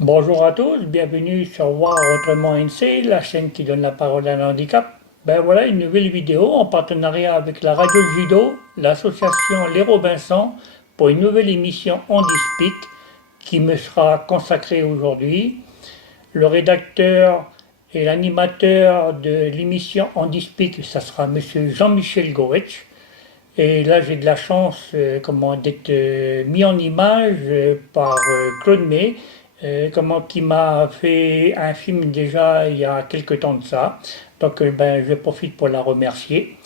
Bonjour à tous, bienvenue sur Voir Autrement NC, la chaîne qui donne la parole à l'handicap. Ben voilà une nouvelle vidéo en partenariat avec la Radio Judo, l'association Les Robinson, pour une nouvelle émission Handispic qui me sera consacrée aujourd'hui. Le rédacteur et l'animateur de l'émission Handispic, ça sera Monsieur Jean-Michel Goetsch. Et là, j'ai de la chance d'être mis en image par Claude May, qui m'a fait un film déjà il y a quelques temps de ça. Donc, ben, je profite pour la remercier.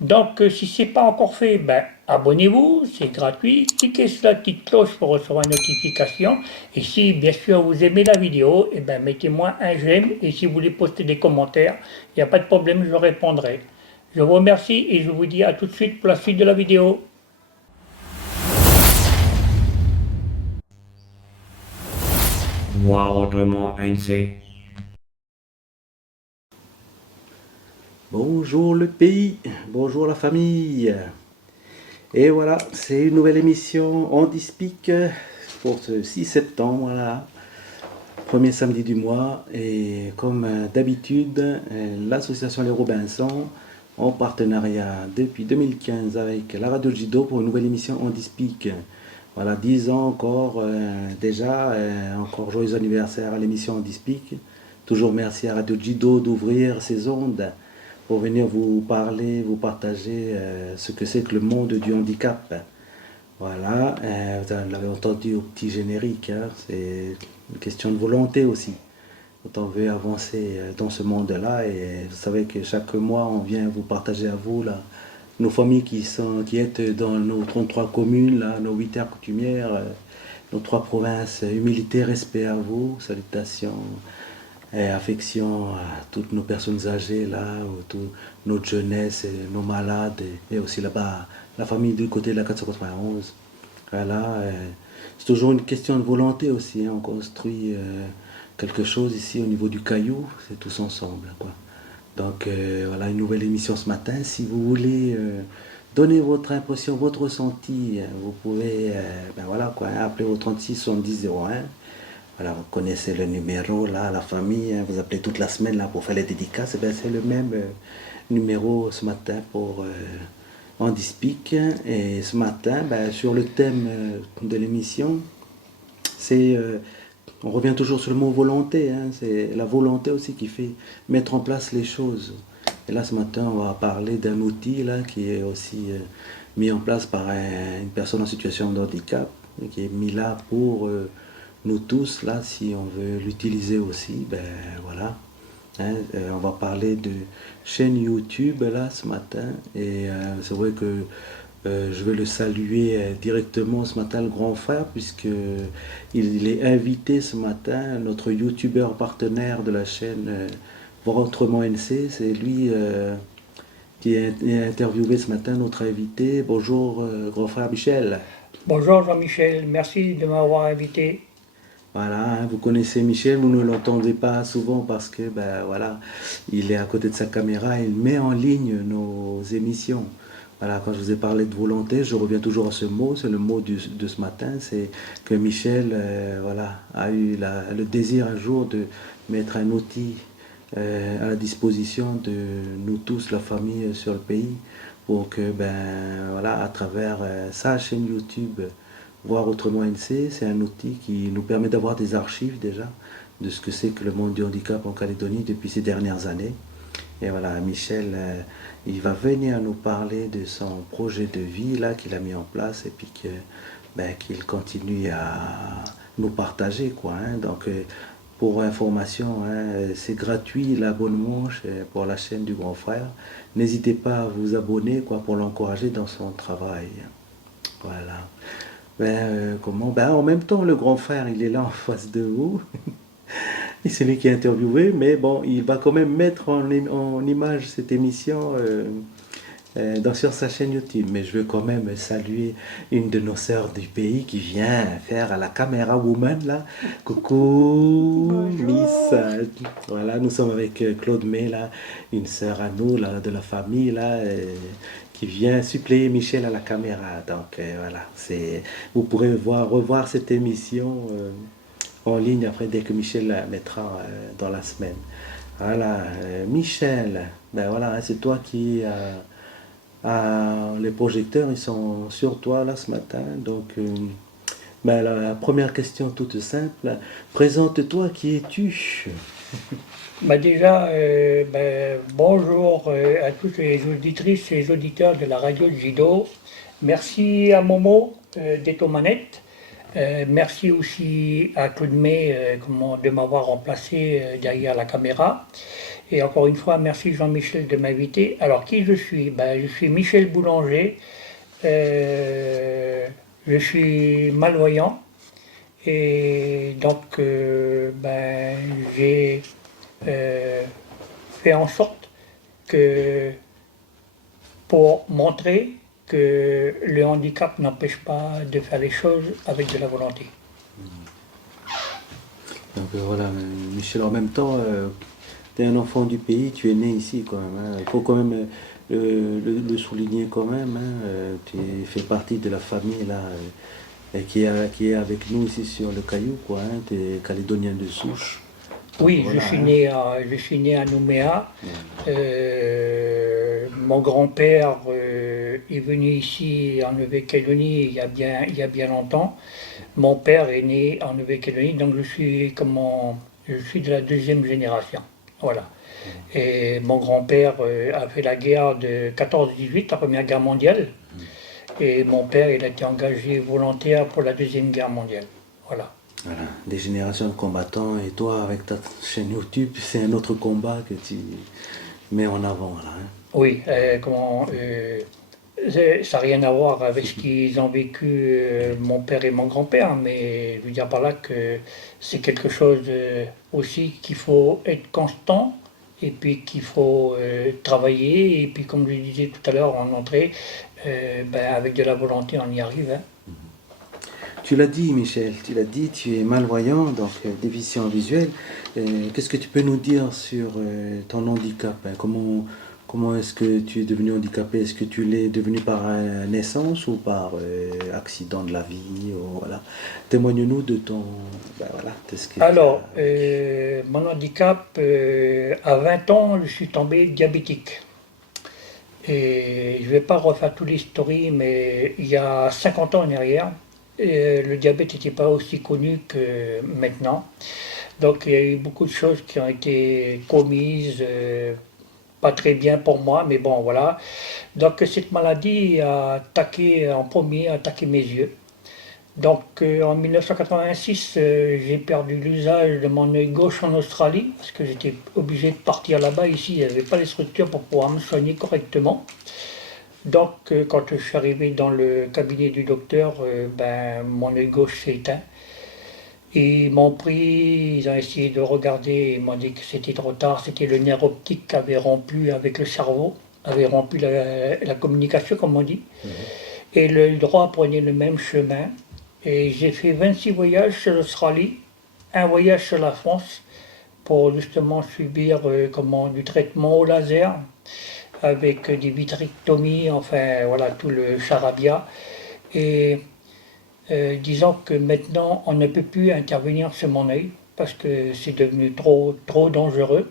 Donc, si ce n'est pas encore fait, ben, abonnez-vous, c'est gratuit. Cliquez sur la petite cloche pour recevoir une notification. Et si, bien sûr, vous aimez la vidéo, eh ben, mettez-moi un j'aime. Et si vous voulez poster des commentaires, il n'y a pas de problème, je répondrai. Je vous remercie et je vous dis à tout de suite pour la suite de la vidéo. Voir autrement NC. Bonjour le pays, bonjour la famille. Et voilà, c'est une nouvelle émission Handispic pour ce 6 septembre, voilà, premier samedi du mois. Et comme d'habitude, l'association Les Robinson, en partenariat depuis 2015 avec la Radio Judo pour une nouvelle émission Handispic. Voilà, 10 ans encore, déjà, encore joyeux anniversaire à l'émission Handispic. Toujours merci à Radio Judo d'ouvrir ses ondes pour venir vous parler, vous partager ce que c'est que le monde du handicap. Voilà, vous l'avez entendu au petit générique, hein, c'est une question de volonté aussi. Quand on veut avancer dans ce monde-là, et vous savez que chaque mois, on vient vous partager à vous là, nos familles qui êtes dans nos 33 communes, là, nos 8 aires coutumières, nos 3 provinces. Humilité, respect à vous, salutations et affection à toutes nos personnes âgées, là, toute notre jeunesse, et nos malades, et aussi là-bas, la famille du côté de la 491. Voilà, c'est toujours une question de volonté aussi, hein. On construit quelque chose ici au niveau du caillou, c'est tous ensemble, quoi. Donc voilà une nouvelle émission ce matin. Si vous voulez donner votre impression, votre ressenti, vous pouvez ben voilà, quoi, hein, appeler au 36 70 01. Voilà, vous connaissez le numéro là, la famille, hein, vous appelez toute la semaine là pour faire les dédicaces. Eh ben, c'est le même numéro ce matin pour Handispic. Et ce matin, ben, sur le thème de l'émission, c'est on revient toujours sur le mot volonté, hein. C'est la volonté aussi qui fait mettre en place les choses. Et là, ce matin, on va parler d'un outil là, qui est aussi mis en place par une personne en situation de handicap, et qui est mis là pour nous tous, là, si on veut l'utiliser aussi, ben voilà. Hein, on va parler de chaîne YouTube là ce matin. Et c'est vrai que je vais le saluer directement ce matin, le grand frère, puisque il est invité ce matin, notre youtubeur partenaire de la chaîne Voir Autrement NC. C'est lui qui est interviewé ce matin, notre invité. Bonjour grand frère Michel. Bonjour Jean-Michel, merci de m'avoir invité. Voilà, hein, vous connaissez Michel, vous ne l'entendez pas souvent parce que ben voilà, il est à côté de sa caméra, il met en ligne nos émissions. Voilà, quand je vous ai parlé de volonté, je reviens toujours à ce mot, c'est le mot de ce matin, c'est que Michel voilà, a eu le désir un jour de mettre un outil à la disposition de nous tous, la famille sur le pays, pour que ben voilà, à travers sa chaîne YouTube, Voir Autrement NC, c'est un outil qui nous permet d'avoir des archives déjà de ce que c'est que le monde du handicap en Calédonie depuis ces dernières années. Et voilà, Michel, il va venir nous parler de son projet de vie là qu'il a mis en place et puis que, ben, qu'il continue à nous partager, quoi, hein. Donc, pour information, hein, c'est gratuit l'abonnement pour la chaîne du grand frère. N'hésitez pas à vous abonner, quoi, pour l'encourager dans son travail. Voilà. Ben, comment? Ben, en même temps, le grand frère, il est là en face de vous. Et c'est lui qui est interviewé, mais bon, il va quand même mettre en image cette émission sur sa chaîne YouTube. Mais je veux quand même saluer une de nos sœurs du pays qui vient faire à la caméra woman là. Coucou, Miss. Bonjour. Voilà, nous sommes avec Claude May là, une sœur à nous là, de la famille là. Qui vient suppléer Michel à la caméra. Donc voilà, vous pourrez revoir cette émission en ligne après dès que Michel la mettra dans la semaine. Voilà, Michel, ben voilà, c'est toi qui les projecteurs, ils sont sur toi là ce matin. Donc, ben, la première question toute simple, présente-toi, qui es-tu? Bah déjà, bonjour à toutes les auditrices et les auditeurs de la radio de Jido. Merci à Momo d'être aux manettes. Merci aussi à Claude May de m'avoir remplacé derrière la caméra. Et encore une fois, merci Jean-Michel de m'inviter. Alors, qui je suis? Je suis Michel Boulanger. Je suis malvoyant. Et donc, j'ai euh, fait en sorte que pour montrer que le handicap n'empêche pas de faire les choses avec de la volonté. Donc voilà, Michel, en même temps, tu es un enfant du pays, tu es né ici quand même. Il faut quand même le souligner quand même. Tu fais partie de la famille là, qui est avec nous ici sur le Caillou, quoi. Tu es calédonien de souche. Donc, Oui, voilà, je suis né à Nouméa. Mon grand-père est venu ici en Nouvelle-Calédonie il y a bien longtemps. Mon père est né en Nouvelle-Calédonie, donc je suis de la deuxième génération. Voilà. Et mon grand-père a fait la guerre de 14-18, la Première Guerre mondiale. Et mon père, il a été engagé volontaire pour la Deuxième Guerre mondiale. Voilà. Voilà, des générations de combattants, et toi avec ta chaîne YouTube, c'est un autre combat que tu mets en avant là. Oui, ça n'a rien à voir avec ce qu'ils ont vécu, mon père et mon grand-père, mais je veux dire par là que c'est quelque chose aussi qu'il faut être constant et puis qu'il faut travailler. Et puis, comme je le disais tout à l'heure en entrée, avec de la volonté, on y arrive. Hein. Tu l'as dit, Michel, tu l'as dit, tu es malvoyant, donc déficient visuel. Qu'est-ce que tu peux nous dire sur ton handicap, hein? Comment est-ce que tu es devenu handicapé? Est-ce que tu l'es devenu par naissance ou par accident de la vie voilà. Témoigne-nous de ton... voilà, de ce que Alors, mon handicap, à 20 ans, je suis tombé diabétique. Et je ne vais pas refaire toute l'histoire, mais il y a 50 ans en arrière, le diabète n'était pas aussi connu que maintenant. Donc il y a eu beaucoup de choses qui ont été commises, pas très bien pour moi, mais bon voilà. Donc cette maladie a attaqué en premier, a attaqué mes yeux. Donc en 1986, j'ai perdu l'usage de mon œil gauche en Australie, parce que j'étais obligé de partir là-bas. Ici, il n'y avait pas les structures pour pouvoir me soigner correctement. Donc quand je suis arrivé dans le cabinet du docteur, mon œil gauche s'est éteint. Et ils m'ont pris, ils ont essayé de regarder, ils m'ont dit que c'était trop tard, c'était le nerf optique qui avait rompu avec le cerveau, avait rompu la communication, comme on dit. Et l'œil droit prenait le même chemin. Et j'ai fait 26 voyages sur l'Australie, un voyage sur la France, pour justement subir du traitement au laser, avec des vitrectomies, enfin voilà, tout le charabia. Et disons que maintenant, on ne peut plus intervenir sur mon œil, parce que c'est devenu trop dangereux.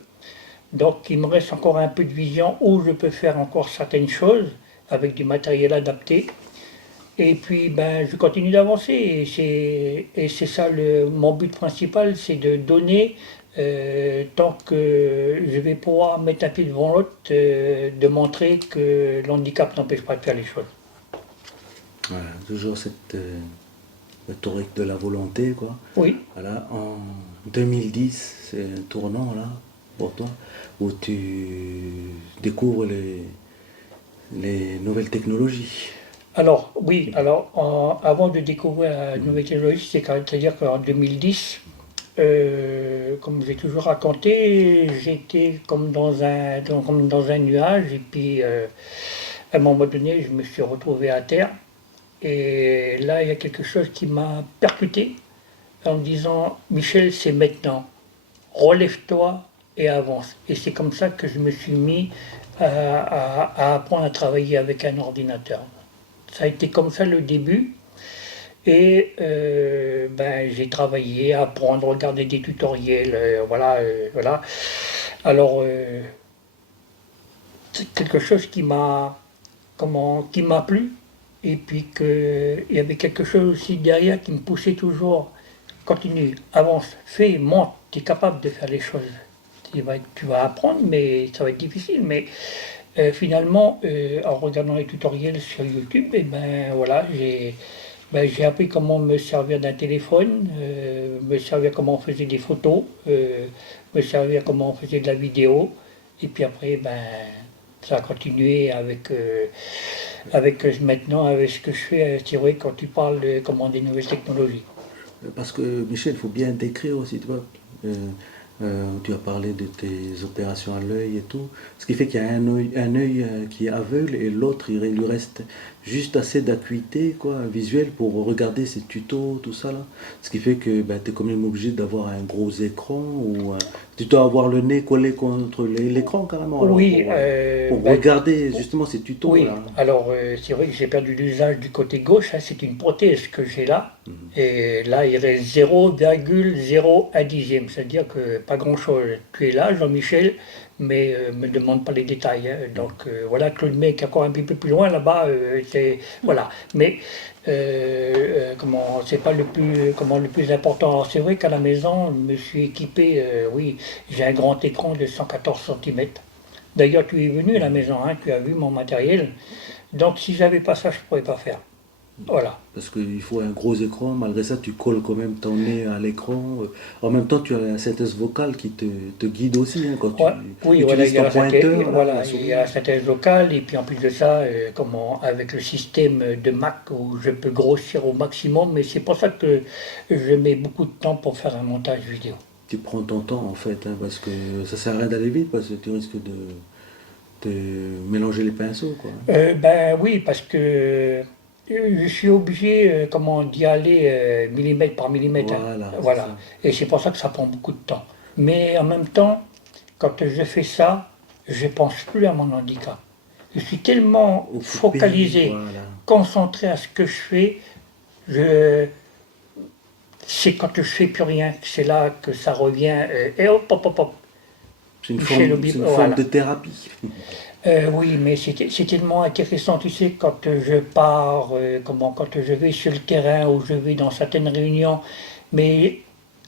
Donc il me reste encore un peu de vision où je peux faire encore certaines choses avec du matériel adapté. Et puis je continue d'avancer et c'est ça mon but principal, c'est de donner tant que je vais pouvoir mettre un pied devant l'autre, de montrer que l'handicap n'empêche pas de faire les choses. Voilà, toujours cette rhétorique de la volonté, quoi. Oui. Voilà, en 2010, c'est un tournant là pour toi, où tu découvres les nouvelles technologies. Alors, oui, avant de découvrir la nouvelle technologie, c'est-à-dire qu'en 2010, comme j'ai toujours raconté, j'étais comme comme dans un nuage, et puis à un moment donné, je me suis retrouvé à terre, et là, il y a quelque chose qui m'a percuté en me disant, Michel, c'est maintenant, relève-toi et avance. Et c'est comme ça que je me suis mis à apprendre à travailler avec un ordinateur. Ça a été comme ça le début. Et j'ai travaillé à apprendre, regarder des tutoriels, voilà. Alors, c'est quelque chose qui m'a plu. Et puis qu'il y avait quelque chose aussi derrière qui me poussait toujours. Continue, avance, fais, monte, tu es capable de faire les choses. Tu vas apprendre, mais ça va être difficile. Mais finalement, en regardant les tutoriels sur YouTube, j'ai appris comment me servir d'un téléphone, me servir comment on faisait des photos, me servir comment on faisait de la vidéo. Et puis après, ça a continué maintenant, avec ce que je fais. C'est vrai, quand tu parles des nouvelles technologies. Parce que Michel, il faut bien décrire aussi, tu vois. Tu as parlé de tes opérations à l'œil et tout. Ce qui fait qu'il y a un œil qui est aveugle et l'autre, il lui reste juste assez d'acuité, quoi, visuelle pour regarder ses tutos, tout ça là. Ce qui fait que tu es quand même obligé d'avoir un gros écran ou tu dois avoir le nez collé contre l'écran carrément alors, Oui, pour regarder justement ces tutos oui. là. Alors c'est vrai que j'ai perdu l'usage du côté gauche, hein, c'est une prothèse que j'ai là. Et là, il reste 0,01 dixième, c'est-à-dire que pas grand-chose. Tu es là, Jean-Michel, mais me demande pas les détails, hein. Donc voilà, Claude May qui est encore un petit peu plus loin là-bas, voilà. Mais c'est pas le plus important. Alors, c'est vrai qu'à la maison, je me suis équipé, oui, j'ai un grand écran de 114 cm. D'ailleurs, tu es venu à la maison, hein, tu as vu mon matériel. Donc si j'avais pas ça, je pourrais pas faire. Voilà. Parce qu'il faut un gros écran, malgré ça tu colles quand même ton nez à l'écran. En même temps tu as la synthèse vocale qui te guide aussi hein, quand tu Ouais, oui, voilà, utilises ton pointeur, là, voilà, la il souris. y a la synthèse vocale, et puis en plus de ça, avec le système de Mac où je peux grossir au maximum, mais c'est pour ça que je mets beaucoup de temps pour faire un montage vidéo. Tu prends ton temps en fait, hein, parce que ça sert à rien d'aller vite, parce que tu risques de mélanger les pinceaux, quoi. Ben oui, parce que je suis obligé, d'y aller millimètre par millimètre, hein. Voilà, c'est Voilà. ça. Et c'est pour ça que ça prend beaucoup de temps. Mais en même temps, quand je fais ça, je pense plus à mon handicap. Je suis tellement Occupé, focalisé, voilà. concentré à ce que je fais, je, c'est quand je fais plus rien, c'est là que ça revient, et hop, hop, hop, hop. Michel C'est Aubry, une forme voilà. de thérapie. Oui, mais c'est tellement intéressant, tu sais, quand je pars, quand je vais sur le terrain ou je vais dans certaines réunions, mais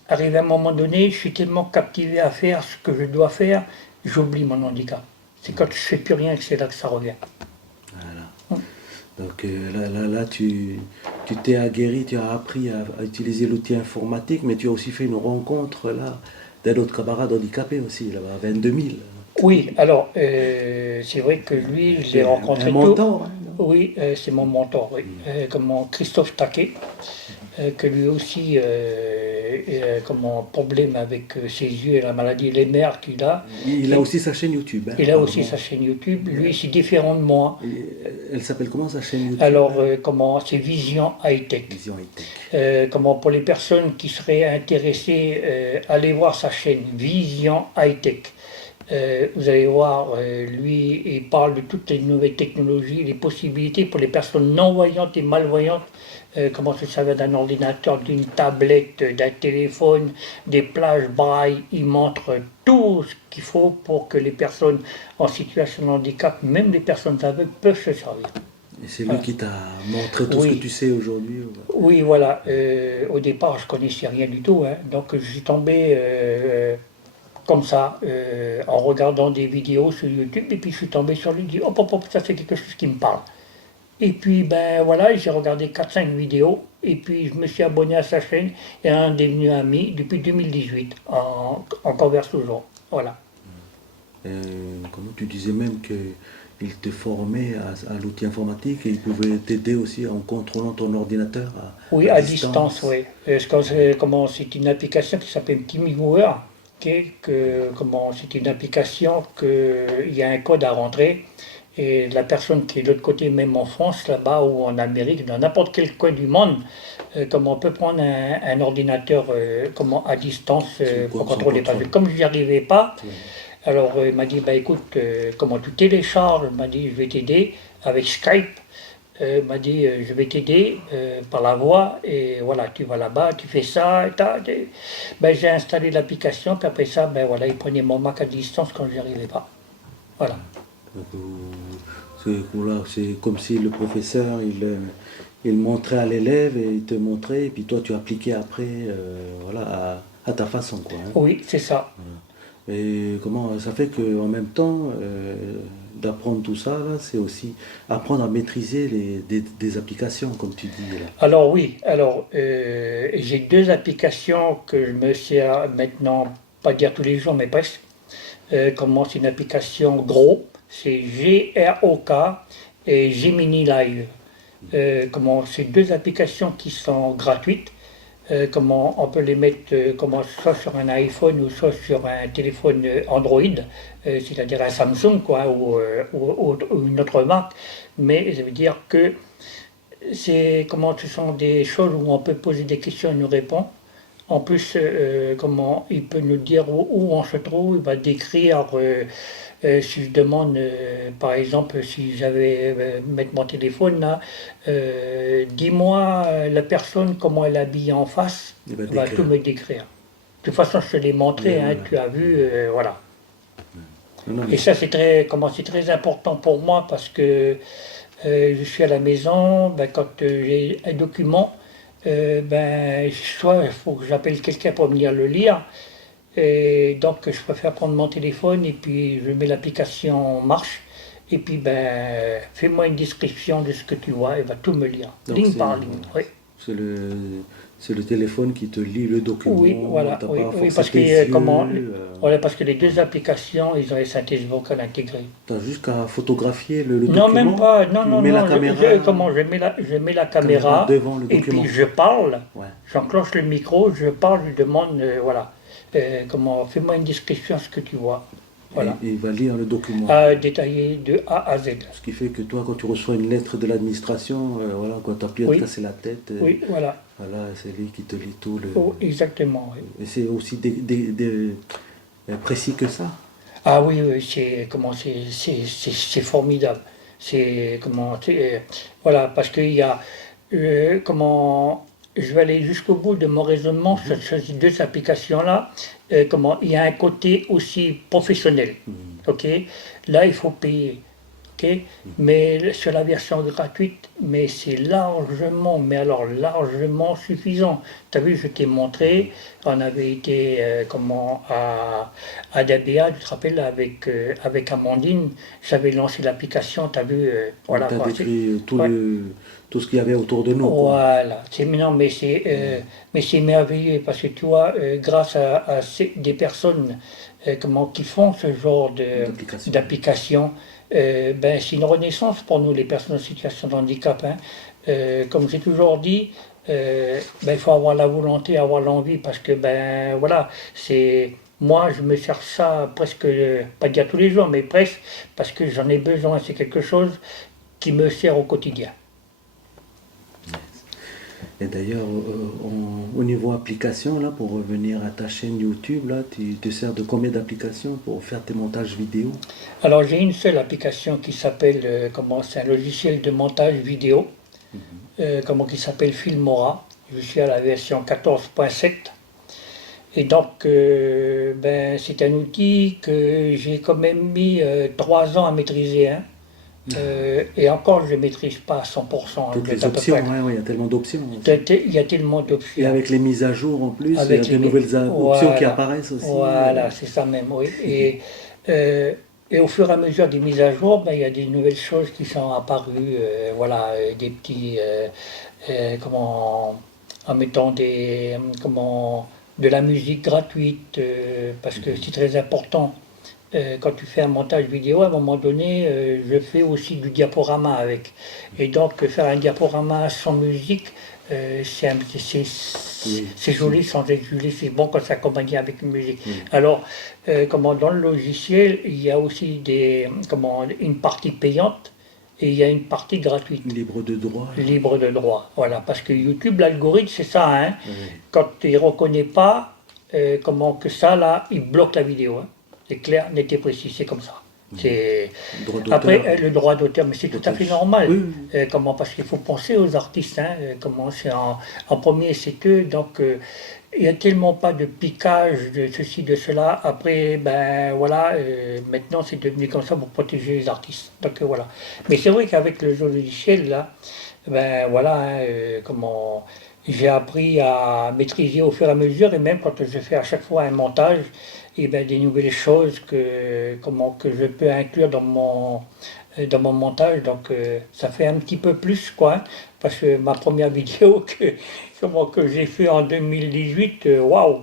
arrivé à un moment donné, je suis tellement captivé à faire ce que je dois faire, j'oublie mon handicap. C'est quand je fais plus rien que c'est là que ça revient. Voilà. Hum. Donc là tu t'es aguerri, tu as appris à utiliser l'outil informatique, mais tu as aussi fait une rencontre là d'un autre camarade handicapé aussi, là-bas, à 22 000. Oui, alors, c'est vrai que lui, je l'ai C'est un rencontré tôt. mentor, hein, non. Oui, c'est mon mentor, oui. Christophe Taquet, que lui aussi, problème avec ses yeux et la maladie Lemer qu'il a. Il a aussi sa chaîne YouTube, hein, Il a aussi apparemment. sa chaîne YouTube. Lui, c'est différent de moi. Elle s'appelle comment sa chaîne YouTube? Alors, c'est Vision High Tech. Vision High Tech. Pour les personnes qui seraient intéressées, allez voir sa chaîne Vision High Tech. Vous allez voir, lui, il parle de toutes les nouvelles technologies, les possibilités pour les personnes non-voyantes et malvoyantes, comment se servir d'un ordinateur, d'une tablette, d'un téléphone, des plages braille. Il montre tout ce qu'il faut pour que les personnes en situation de handicap, même les personnes aveugles, peuvent se servir. Et c'est lui Voilà. qui t'a montré tout ce que Oui, tu sais aujourd'hui. oui, voilà. Au départ, je connaissais rien du tout, hein. Donc je suis tombé comme ça, en regardant des vidéos sur YouTube, et puis je suis tombé sur lui, dit hop, hop, hop, ça c'est quelque chose qui me parle. Et puis voilà, j'ai regardé 4-5 vidéos, et puis je me suis abonné à sa chaîne, et on est devenu amis depuis 2018, en converse toujours. Voilà. Comment tu disais même qu'il te formait à l'outil informatique et il pouvait t'aider aussi en contrôlant ton ordinateur Oui, à à distance. distance, oui. C'est une application qui s'appelle TeamViewer, c'est une application qu'il y a un code à rentrer, et la personne qui est de l'autre côté, même en France, là-bas, ou en Amérique, dans n'importe quel coin du monde, on peut prendre un ordinateur à distance pour Son contrôler. Parce que contrôle. comme je n'y arrivais pas, Ouais. alors il m'a dit, bah écoute, comment tu télécharges? Il m'a dit, je vais t'aider avec Skype. m'a dit je vais t'aider par la voix et voilà, tu vas là-bas, tu fais ça, ben, j'ai installé l'application, puis après ça, ben voilà, il prenait mon Mac à distance quand je n'y arrivais pas. Voilà. Donc, voilà, c'est comme si le professeur, il montrait à l'élève et il te montrait, et puis toi tu appliquais après voilà, à ta façon, quoi. Hein. Oui, c'est ça. Et comment ça fait qu'en même temps, d'apprendre tout ça, là, c'est aussi apprendre à maîtriser des applications, comme tu dis là. Alors oui, alors j'ai deux applications que je me sers maintenant, pas dire tous les jours, mais presque. Comment c'est une application gros, c'est GROK et Gemini Live. Comment c'est deux applications qui sont gratuites. Comment on peut les mettre soit sur un iPhone ou soit sur un téléphone Android, c'est-à-dire un Samsung quoi, ou une autre marque. Mais ça veut dire que ce sont des choses où on peut poser des questions et nous répond. En plus, comment il peut nous dire où on se trouve, il va décrire, si je demande, par exemple, si j'avais mettre mon téléphone là, dis-moi la personne comment elle est habillée en face, Il va il va décrire. tout me décrire. De toute façon, je te l'ai montré, hein, tu as vu, voilà. Non, Et ça, c'est très important pour moi parce que je suis à la maison, ben, quand j'ai un document, ben, soit il faut que j'appelle quelqu'un pour venir le lire, et donc je préfère prendre mon téléphone et puis je mets l'application en marche, et puis ben, fais-moi une description de ce que tu vois, et va tout me lire, donc ligne par ligne. Oui. c'est c'est le téléphone qui te lit le document. Oui, voilà, T'as oui, pas oui, forcé parce que, tes yeux, voilà, parce que les deux applications, ils ont les synthèses vocales intégrées. t'as juste qu'à photographier le Non, document. même pas, non, Tu non, mets la non, caméra, je mets la caméra, devant le et document. puis je parle, Ouais. j'enclenche le micro, je parle, je demande, voilà, fais-moi une description de ce que tu vois, voilà, Et il va lire le document. détaillé de A à Z. Ce qui fait que toi, quand tu reçois une lettre de l'administration, voilà, quand tu as pu te Oui. casser la tête, Oui, voilà, voilà, c'est lui qui te lit tout le. oh, exactement, oui. Et c'est aussi précis que ça. Ah oui, oui, c'est formidable. Voilà, parce qu'il y a, je vais aller jusqu'au bout de mon raisonnement sur ces deux applications-là. Il y a un côté aussi professionnel. Ok, là il faut payer. Ok, mais sur la version gratuite, mais c'est largement, mais alors largement suffisant. Tu as vu, je t'ai montré, on avait été à Dabéa, tu te rappelles, avec Amandine, j'avais lancé l'application, tu as vu, voilà. Tu as quoi, décrit ouais. tout ce qu'il y avait autour de nous. Quoi. Voilà, non, mais c'est merveilleux parce que tu vois, grâce à des personnes qui font ce genre d'application, ben, c'est une renaissance pour nous, les personnes en situation de handicap. Hein. Comme j'ai toujours dit, ben, il faut avoir la volonté, avoir l'envie parce que ben voilà, moi je me sers ça presque, pas dire tous les jours, mais presque parce que j'en ai besoin. C'est quelque chose qui me sert au quotidien. Et d'ailleurs, au niveau application, là, pour revenir à ta chaîne YouTube, là, tu te sers de combien d'applications pour faire tes montages vidéo? Alors j'ai une seule application qui s'appelle, c'est un logiciel de montage vidéo, qui s'appelle Filmora. Je suis à la version 14.7. Et donc, ben, c'est un outil que j'ai quand même mis 3 ans à maîtriser. Hein. Et encore, je ne maîtrise pas à 100%. Toutes les options, ouais, il y a tellement d'options. Il y a tellement Et d'options. avec les mises à jour en plus, Avec il y a de nouvelles options qui apparaissent aussi. Voilà, c'est ça même, oui. Et au fur et à mesure des mises à jour, ben, il y a des nouvelles choses qui sont apparues, voilà, des petits, en mettant de la musique gratuite, parce que c'est très important. Quand tu fais un montage vidéo, à un moment donné, je fais aussi du diaporama avec. Et donc, faire un diaporama sans musique, c'est joli sans être joli, c'est bon quand c'est accompagné avec une musique. Alors, dans le logiciel, il y a aussi une partie payante et il y a une partie gratuite. Libre de droit. Libre de droit, voilà. Parce que YouTube, l'algorithme, c'est ça, hein. Quand il ne reconnaît pas que ça, là, il bloque la vidéo. Hein. C'est clair, net et précis, c'est comme ça. C'est... Droit d'auteur. Après, le droit d'auteur, mais c'est tout à fait normal. Oui, oui. Comment, parce qu'il faut penser aux artistes. Hein, comment c'est en premier, c'est eux. Donc, il n'y a tellement pas de piquage de ceci, de cela. Après, ben voilà, maintenant c'est devenu comme ça pour protéger les artistes. Donc voilà. Mais c'est vrai qu'avec le jeu logiciel, là, ben voilà, hein, comment j'ai appris à maîtriser au fur et à mesure, et même quand je fais à chaque fois un montage, et ben des nouvelles choses que je peux inclure dans mon montage. Donc ça fait un petit peu plus quoi, hein, parce que ma première vidéo que j'ai fait en 2018, waouh!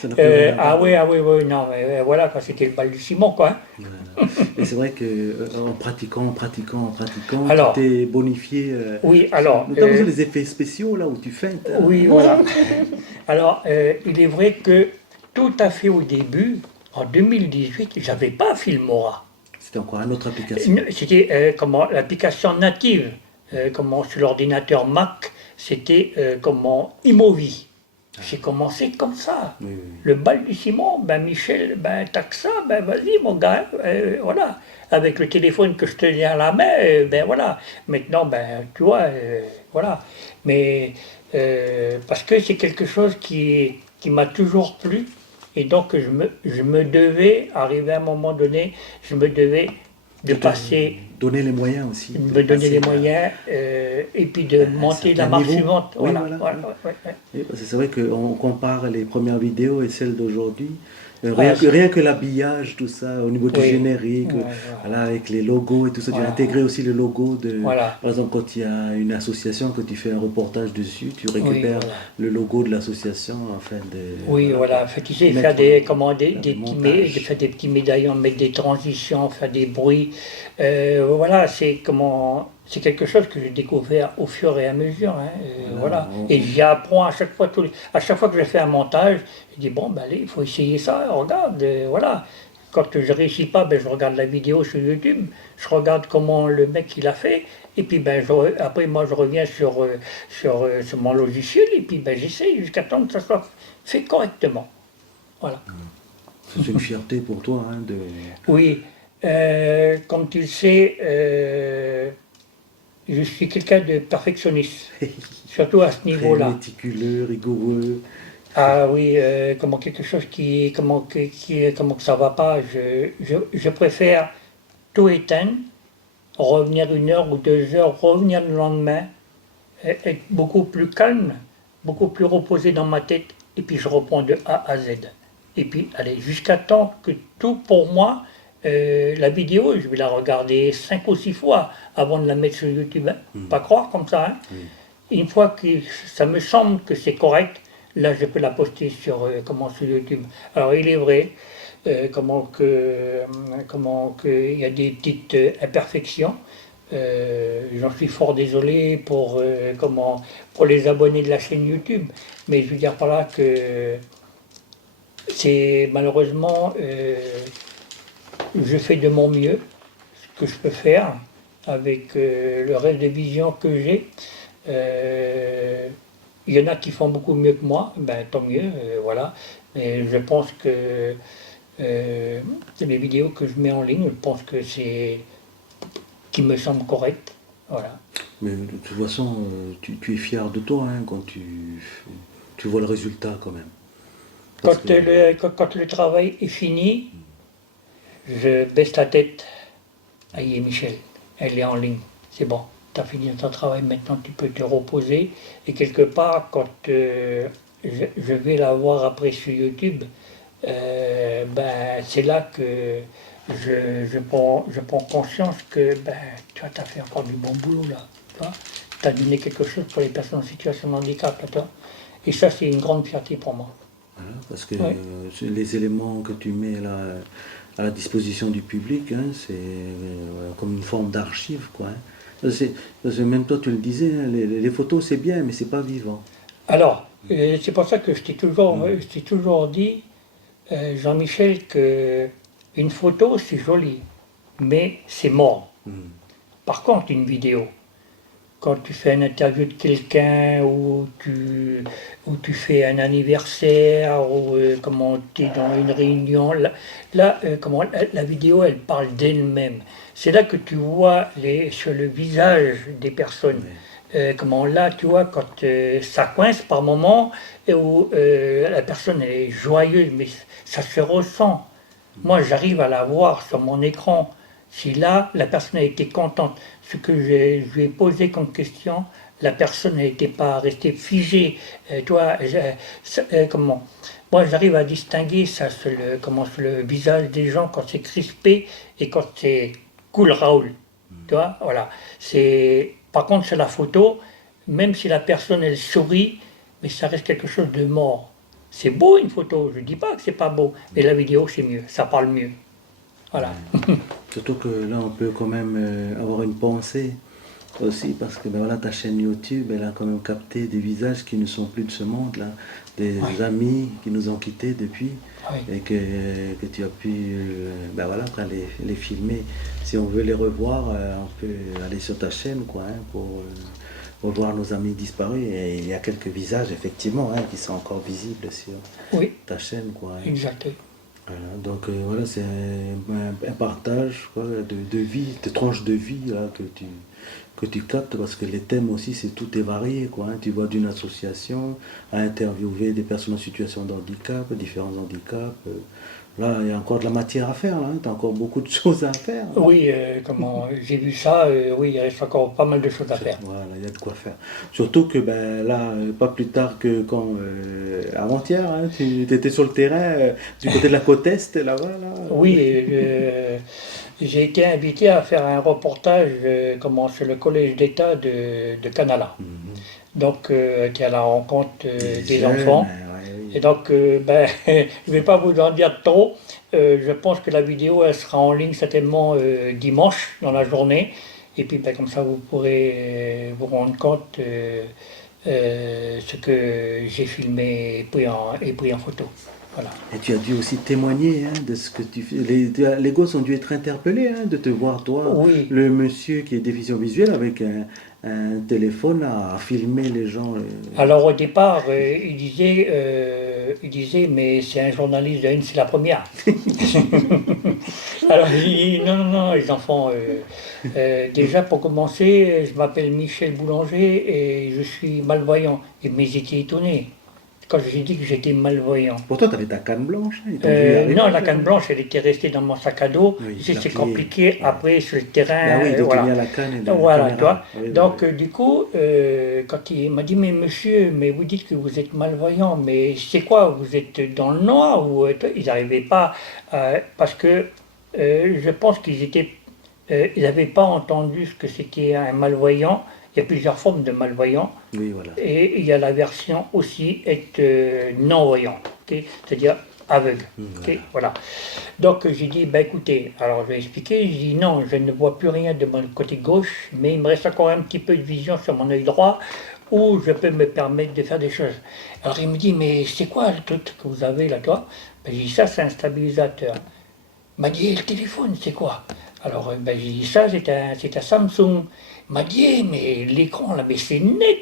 Ça n'a plus rien à voir. Ah oui, non, mais voilà, quand c'était le balbutiement quoi, hein. Voilà. Et c'est vrai que en pratiquant, Alors, tu t'es bonifié, oui, alors, notamment sur les effets spéciaux, là où tu feintes. Hein. oui, voilà. Alors, il est vrai que tout à fait au début, en 2018, j'avais pas Filmora. C'était encore une autre application. C'était comment l'application native, comment sur l'ordinateur Mac, c'était comment Imovi. J'ai commencé comme ça. Oui, oui. Le balbutiement, ben Michel, ben t'as que ça, ben vas-y mon gars, voilà. Avec le téléphone que je tenais à la main, ben voilà. Maintenant, ben tu vois, voilà. Mais parce que c'est quelque chose qui m'a toujours plu. Et donc je me devais, arriver à un moment donné, je me devais de te passer, donner les moyens aussi. de de me donner les passer moyens, et puis de monter la certain marche niveau. suivante. Oui, Voilà, voilà, voilà, oui. ouais, ouais. Oui, parce que c'est vrai qu'on compare les premières vidéos et celles d'aujourd'hui. Ah, Rien que l'habillage, tout ça, au niveau du oui. générique, Ouais, voilà, avec les logos et tout ça, tu as Voilà. intégré aussi le logo de. Voilà. Par exemple, quand il y a une association, que tu fais un reportage dessus, tu récupères voilà. le logo de l'association afin de. Oui, voilà. Fait, tu sais, mettre faire des, faire des montages. faire des petits médaillons, mettre des transitions, faire des bruits. Voilà, c'est quelque chose que j'ai découvert au fur et à mesure. Hein, voilà. Et j'apprends à chaque fois, à chaque fois que je fais un montage, je dis bon, ben allez, il faut essayer ça, regarde, voilà. Quand je réussis pas, ben, je regarde la vidéo sur YouTube, je regarde comment le mec il a fait, et puis ben, après moi je reviens sur mon logiciel, et puis ben, j'essaye jusqu'à temps que ça soit fait correctement. Voilà. C'est une fierté pour toi hein, de. Oui, comme tu le sais, je suis quelqu'un de perfectionniste, surtout à ce Très niveau-là. méticuleux, rigoureux. Ah oui, comment quelque chose comment que ça va pas, je préfère tout éteindre, revenir 1 heure ou 2 heures, revenir le lendemain, être beaucoup plus calme, beaucoup plus reposé dans ma tête, et puis je reprends de A à Z. Et puis, allez, jusqu'à temps que tout pour moi, la vidéo, je vais la regarder 5 ou 6 fois avant de la mettre sur YouTube. Hein. Pas croire comme ça. Hein. Une fois que ça me semble que c'est correct, là je peux la poster sur YouTube. Alors il est vrai comment que il y a des petites imperfections. J'en suis fort désolé pour les abonnés de la chaîne YouTube, mais je veux dire par là que c'est malheureusement je fais de mon mieux ce que je peux faire avec le reste de vision que j'ai. Il y en a qui font beaucoup mieux que moi, ben tant mieux, voilà. Mais je pense que les vidéos que je mets en ligne, je pense que c'est qui me semble correct, voilà. Mais de toute façon, tu es fier de toi hein, quand tu vois le résultat quand même. Parce que- Quand le travail est fini, je baisse la tête. Aïe Michel, elle est en ligne, c'est bon. Tu as fini ton travail, maintenant tu peux te reposer. Et quelque part, quand je vais la voir après sur YouTube, ben, c'est là que je prends conscience que ben, tu as fait encore du bon boulot là. Tu as donné quelque chose pour les personnes en situation de handicap là, toi. Et ça, c'est une grande fierté pour moi. Voilà, parce que Ouais. les éléments que tu mets là à la disposition du public, hein, c'est comme une forme d'archive, quoi. Hein. Parce que même toi, tu le disais, hein, les photos c'est bien, mais c'est pas vivant. Alors, c'est pour ça que je t'ai toujours dit, Jean-Michel, que une photo c'est joli, mais c'est mort. Par contre, une vidéo, quand tu fais une interview de quelqu'un ou tu fais un anniversaire ou comment tu es dans une réunion, comment la vidéo elle parle d'elle-même. C'est là que tu vois sur le visage des personnes. Ouais. Comment là, tu vois, quand ça coince par moment et où la personne est joyeuse, mais ça se ressent. Moi, j'arrive à la voir sur mon écran. Si là, la personne a été contente, ce que je lui ai posé comme question, la personne n'était pas restée figée. Toi, comment moi, j'arrive à distinguer ça sur le visage des gens quand c'est crispé et quand c'est cool, Raoul. Tu vois, voilà. Par contre, c'est la photo, même si la personne elle sourit, mais ça reste quelque chose de mort. C'est beau une photo, je ne dis pas que c'est pas beau, mais la vidéo c'est mieux, ça parle mieux. Voilà. Surtout que là, on peut quand même avoir une pensée aussi, parce que ben voilà, ta chaîne YouTube, elle a quand même capté des visages qui ne sont plus de ce monde, là, des amis qui nous ont quittés depuis, Oui. et que tu as pu ben voilà, quoi, les filmer. Si on veut les revoir, on peut aller sur ta chaîne quoi, hein, pour voir nos amis disparus. Et il y a quelques visages, effectivement, hein, qui sont encore visibles sur Oui, ta chaîne. Quoi, hein. exact. Voilà, donc voilà, c'est un partage quoi, de vie, de tranches de vie là, que tu captes, parce que les thèmes aussi, c'est tout est varié. Quoi, hein. Tu vas d'une association à interviewer des personnes en situation de handicap, différents handicaps. Là, il y a encore de la matière à faire, hein. Tu as encore beaucoup de choses à faire. Hein. Oui, comment j'ai vu ça, oui, il reste encore pas mal de choses à faire. Voilà, il y a de quoi faire. Surtout que ben, là, pas plus tard que quand avant-hier, hein, tu étais sur le terrain du côté de la côte Est, là-bas. Là. Oui, j'ai été invité à faire un reportage sur le collège d'État de Canala. Mhm. Donc, qui est à la rencontre des Jeunes, enfants. ouais, oui. Et donc, ben, je ne vais pas vous en dire trop. Je pense que la vidéo, elle sera en ligne certainement dimanche dans la journée. Et puis, ben, comme ça, vous pourrez vous rendre compte ce que j'ai filmé et pris en photo. Voilà. Et tu as dû aussi témoigner hein, de ce que tu fais. Les gosses ont dû être interpellés hein, de te voir, toi, Oui, le monsieur qui est déficient visuel, avec un téléphone à filmer les gens. alors au départ, il disait, mais c'est un journaliste de une, c'est la première. Alors j'ai dit, non, non, non, les enfants, déjà pour commencer, je m'appelle Michel Boulanger et je suis malvoyant. Et mais ils étaient étonnés quand j'ai dit que j'étais malvoyant. Pourtant, tu avais ta canne blanche, hein, ils t'ont vu arriver. Non, la canne blanche, elle était restée dans mon sac à dos. Oui, Tu sais, la c'est clé, compliqué ouais. après sur le Ben terrain. oui, de Voilà. tenir la canne et la Voilà, tu vois. caméra. Oui, oui, Donc, oui. du coup, quand il m'a dit, mais monsieur, mais vous dites que vous êtes malvoyant, mais c'est quoi? Vous êtes dans le noir ou ils n'arrivaient pas, parce que je pense ils n'avaient pas entendu ce que c'était un malvoyant. Il y a plusieurs formes de malvoyant. Oui, voilà. Et il y a la version aussi être non-voyant, ok, c'est-à-dire aveugle. Ok, voilà. Donc j'ai dit, ben écoutez, alors je vais expliquer, j'ai dit non, je ne vois plus rien de mon côté gauche, mais il me reste encore un petit peu de vision sur mon œil droit où je peux me permettre de faire des choses. Alors il me dit, mais c'est quoi le truc que vous avez là, toi? Ben, j'ai dit, ça c'est un stabilisateur. Il m'a dit, et le téléphone, c'est quoi? Alors, ben, j'ai dit, ça, c'est un Samsung. Il m'a dit, mais l'écran, là, mais c'est net.